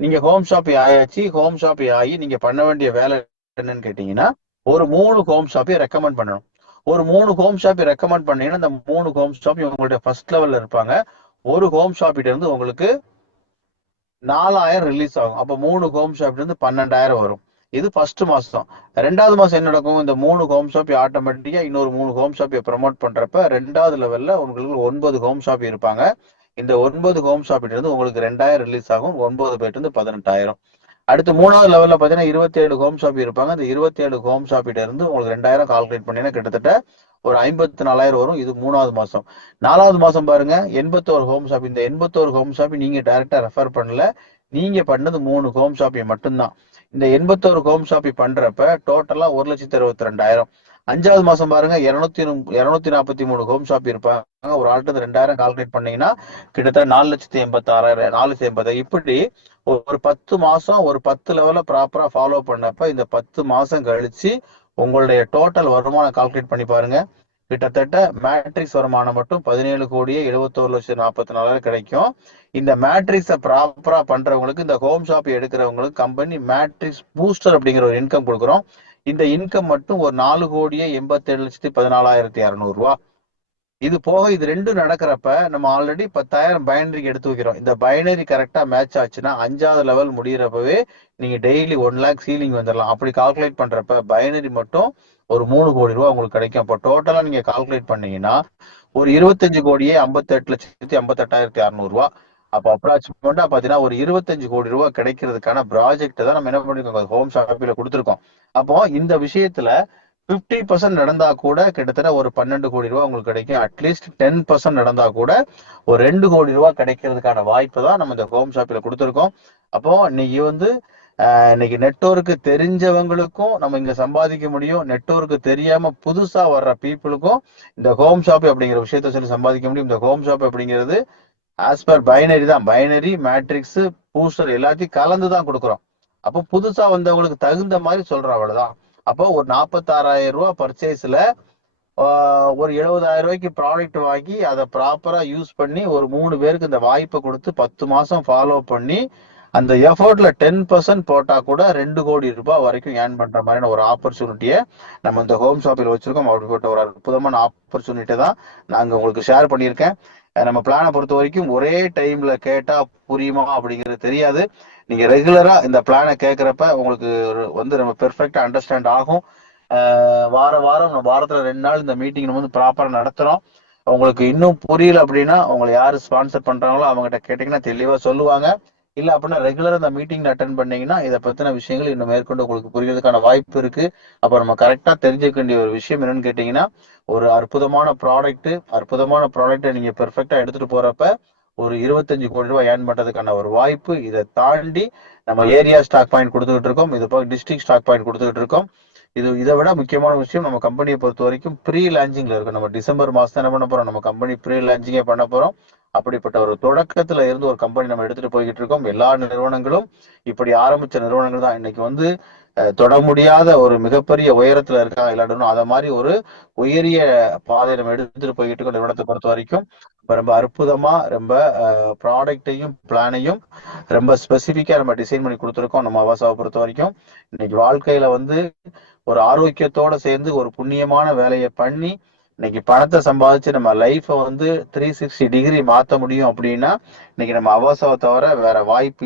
நீங்க ஹோம் ஷாப்பை ஆயாச்சு. ஹோம் ஷாப்பை ஆகி நீங்க பண்ண வேண்டிய வேலை என்னன்னு கேட்டீங்கன்னா, ஒரு 3 ஹோம் ஷாப்பை ரெக்கமெண்ட் பண்ணணும். ஒரு 3 ஹோம் ஷாப்பை ரெக்கமெண்ட் பண்ணீங்கன்னா இந்த 3 ஹோம் ஷாப் உங்களுடைய ஃபர்ஸ்ட் லெவல்ல இருப்பாங்க. ஒரு ஹோம் ஷாப்பிட்ட இருந்து உங்களுக்கு 4,000 ரிலீஸ் ஆகும். அப்ப 3 ஹோம் ஷாப்ல இருந்து 12,000 வரும். இது ஃபர்ஸ்ட் மாசம். 2வது மாசம் என்ன நடக்கும்? இந்த 3 ஹோம் ஷாப் ஆட்டோமேட்டிக்கா இன்னொரு 3 ஹோம் ஷாப்பை ப்ரமோட் பண்றப்ப 2வது லெவல்ல உங்களுக்கு 9 ஹோம் ஷாப் இருப்பாங்க. இந்த 9 ஹோம் ஷாப்பிட்ட இருந்து உங்களுக்கு 2,000 ரிலீஸ் ஆகும். 9 போயிட்டு இருந்து 18,000. அடுத்து 3வது லெவல்ல பாத்தீங்கன்னா 27 ஹோம் ஷாப் இருப்பாங்க. இந்த 27 ஹோம் ஷாப்பிட்ட இருந்து உங்களுக்கு 2,000 கால்குலேட் பண்ணீங்கன்னா கிட்டத்தட்ட ஒரு 54,000 வரும். இது 3வது மாசம். 4வது மாசம் பாருங்க 81 ஹோம் ஷாப். இந்த 81 ஹோம் ஷாப் நீங்க டைரக்டா ரெஃபர் பண்ணல, நீங்க பண்ணது 3 ஹோம் ஷாப்பி மட்டும்தான். இந்த 81 ஹோம் ஷாப்பி பண்றப்ப டோட்டலா 1,62,000. 5வது மாசம் பாருங்க 243 ஹோம் ஷாப் இருப்பாங்க. ஒரு ஆள்கிட்ட 2,000 கால்குலேட் பண்ணீங்கன்னா கிட்டத்தட்ட 4,86,000, 4,80,000. இப்படி ஒரு 10 மாசம் ஒரு 10 லெவல ப்ராப்பரா ஃபாலோ பண்ணப்ப இந்த 10 மாசம் கழிச்சு உங்களுடைய டோட்டல் வருமானம் கால்குலேட் பண்ணி பாருங்க. கிட்டத்தட்ட மேட்ரிக்ஸ் வருமானம் மட்டும் 17,71,44,000 கிடைக்கும். இந்த மேட்ரிக்ஸை ப்ராப்பரா பண்றவங்களுக்கு, இந்த ஹோம் ஷாப் எடுக்கிறவங்களுக்கு கம்பெனி மேட்ரிக்ஸ் பூஸ்டர் அப்படிங்கிற ஒரு இன்கம் கொடுக்குறோம். இந்த இன்கம் மட்டும் ஒரு 4,87,14,200 ரூபாய். இது போக இது ரெண்டும் நடக்கிறப்ப நம்ம ஆல்ரெடி 10,000 பைனரிக்கு எடுத்து வைக்கிறோம். இந்த பைனரி கரெக்டா மேட்ச் ஆச்சுன்னா 5வது லெவல் முடிகிறப்பவே நீங்க டெய்லி 1 லேக் சீலிங் வந்துடலாம். அப்படி கால்குலேட் பண்றப்ப பைனரி மட்டும் ஒரு 3 கோடி ரூபாய் உங்களுக்கு கிடைக்கும். அப்போ டோட்டலா நீங்க கால்குலேட் பண்ணீங்கன்னா ஒரு 25,58,58,600 ரூபாய் அப்ப அப்ராக்சிமேட்டா பாத்தீங்கன்னா ஒரு 25 கோடி ரூபாய் கிடைக்கிறதுக்கான ப்ராஜெக்ட் தான் நம்ம என்ன பண்ணிருக்கோம், ஹோம் ஷாப்பில கொடுத்துருக்கோம். அப்போ இந்த விஷயத்துல 50% நடந்தா கூட கிட்டத்தட்ட ஒரு 12 கோடி ரூபாய் உங்களுக்கு கிடைக்கும். அட்லீஸ்ட் 10% நடந்தா கூட ஒரு 2 கோடி ரூபாய் கிடைக்கிறதுக்கான வாய்ப்பு தான் நம்ம இந்த ஹோம் ஷாப்பில கொடுத்துருக்கோம். அப்போ இன்னைக்கு இன்னைக்கு நெட்வொர்க்கு தெரிஞ்சவங்களுக்கும் நம்ம இங்க சம்பாதிக்க முடியும். நெட்வொர்க்கு தெரியாம புதுசா வர்ற பீப்புளுக்கும் இந்த ஹோம் ஷாப் அப்படிங்கிற விஷயத்த சொல்லி சம்பாதிக்க முடியும். இந்த ஹோம் ஷாப் அப்படிங்கிறது ஆஸ் பர் பைனரி தான். பைனரி, மேட்ரிக்ஸ், பூஸ்டர் எல்லாத்தையும் கலந்து தான் கொடுக்குறோம். அப்போ புதுசா வந்தவங்களுக்கு தகுந்த மாதிரி சொல்றோம், அவ்வளவுதான். அப்போ ஒரு 46,000 ரூபாய் பர்ச்சேஸ்ல ஒரு 70,000 ரூபாய்க்கு ப்ராடக்ட் வாங்கி அதை ப்ராப்பரா யூஸ் பண்ணி ஒரு 3 பேருக்கு இந்த வாய்ப்பை கொடுத்து 10 மாசம் ஃபாலோ பண்ணி அந்த எஃபர்ட்ல 10% போட்டா கூட 2 கோடி ரூபாய் வரைக்கும் ஏர்ன் பண்ற மாதிரியான ஒரு ஆப்பர்ச்சுனிட்டியை நம்ம இந்த ஹோம் ஷாப்பில் வச்சிருக்கோம். அப்படிப்பட்ட ஒரு அற்புதமான ஆப்பர்ச்சுனிட்டி தான் நாங்க உங்களுக்கு ஷேர் பண்ணியிருக்கேன். நம்ம பிளானை பொறுத்த வரைக்கும் ஒரே டைம்ல கேட்டா புரியுமா அப்படிங்கிறது தெரியாது. நீங்க ரெகுலரா இந்த பிளானை கேட்கறப்ப உங்களுக்கு நம்ம பெர்ஃபெக்டா அண்டர்ஸ்டாண்ட் ஆகும். வாரத்துல 2 நாள் இந்த மீட்டிங் நம்ம ப்ராப்பரா நடத்துறோம். உங்களுக்கு இன்னும் புரியல அப்படின்னா உங்களை யாரு ஸ்பான்சர் பண்றாங்களோ அவங்ககிட்ட கேட்டீங்கன்னா தெளிவா சொல்லுவாங்க. இல்ல அப்படின்னா ரெகுலரா இந்த மீட்டிங் அட்டன் பண்ணீங்கன்னா இதை பத்தின விஷயங்கள் இன்னும் மேற்கொண்டு உங்களுக்கு புரியறதுக்கான வாய்ப்பு இருக்கு. அப்ப நம்ம கரெக்டா தெரிஞ்சுக்க வேண்டிய ஒரு விஷயம் என்னன்னு கேட்டீங்கன்னா, ஒரு அற்புதமான ப்ராடக்ட்டை நீங்க பெர்ஃபெக்டா எடுத்துட்டு போறப்ப ஒரு 25 கோடி ரூபாய் ஏர்ன் பண்றதுக்கான ஒரு வாய்ப்பு. இதை தாண்டி நம்ம ஏரியா ஸ்டாக் பாயிண்ட் கொடுத்துக்கிட்டு இருக்கோம். இது போக டிஸ்ட்ரிக்ட் ஸ்டாக் பாயிண்ட் கொடுத்துக்கிட்டு இருக்கோம். இதை விட முக்கியமான விஷயம், நம்ம கம்பெனியை பொறுத்த வரைக்கும் ப்ரீ லான்ச்சிங்ல இருக்கும். நம்ம டிசம்பர் மாசம் என்ன பண்ண போறோம், நம்ம கம்பெனி ப்ரீ லான்ச்சிங்கே பண்ண போறோம். அப்படிப்பட்ட ஒரு தொடக்கத்துல இருந்து ஒரு கம்பெனி நம்ம எடுத்துட்டு போய்கிட்டு இருக்கோம். எல்லா நிறுவனங்களும் இப்படி ஆரம்பிச்ச நிறுவனங்கள் தான் இன்னைக்கு தொட முடியாத ஒரு மிகப்பெரிய உயரத்துல இருக்காங்க எல்லாரும். அத மாதிரி ஒரு உயரிய பாதை நம்ம எடுத்துட்டு போய்கிட்டு இருக்கோம். நிறுவனத்தை பொறுத்த வரைக்கும் ரொம்ப அற்புதமா, ரொம்ப ப்ராடக்டையும் பிளானையும் ரொம்ப ஸ்பெசிபிக்கா நம்ம டிசைன் பண்ணி கொடுத்துருக்கோம். நம்ம அவாசாவை பொறுத்த வரைக்கும் இன்னைக்கு வாழ்க்கையில ஒரு ஆரோக்கியத்தோட சேர்ந்து ஒரு புண்ணியமான வேலையை பண்ணி இன்னைக்கு பணத்தை சம்பாதிச்சு நம்ம லைஃப 360 டிகிரி மாத்த முடியும் அப்படின்னா இன்னைக்கு நம்ம அவாசாவை தவிர வேற வாய்ப்பு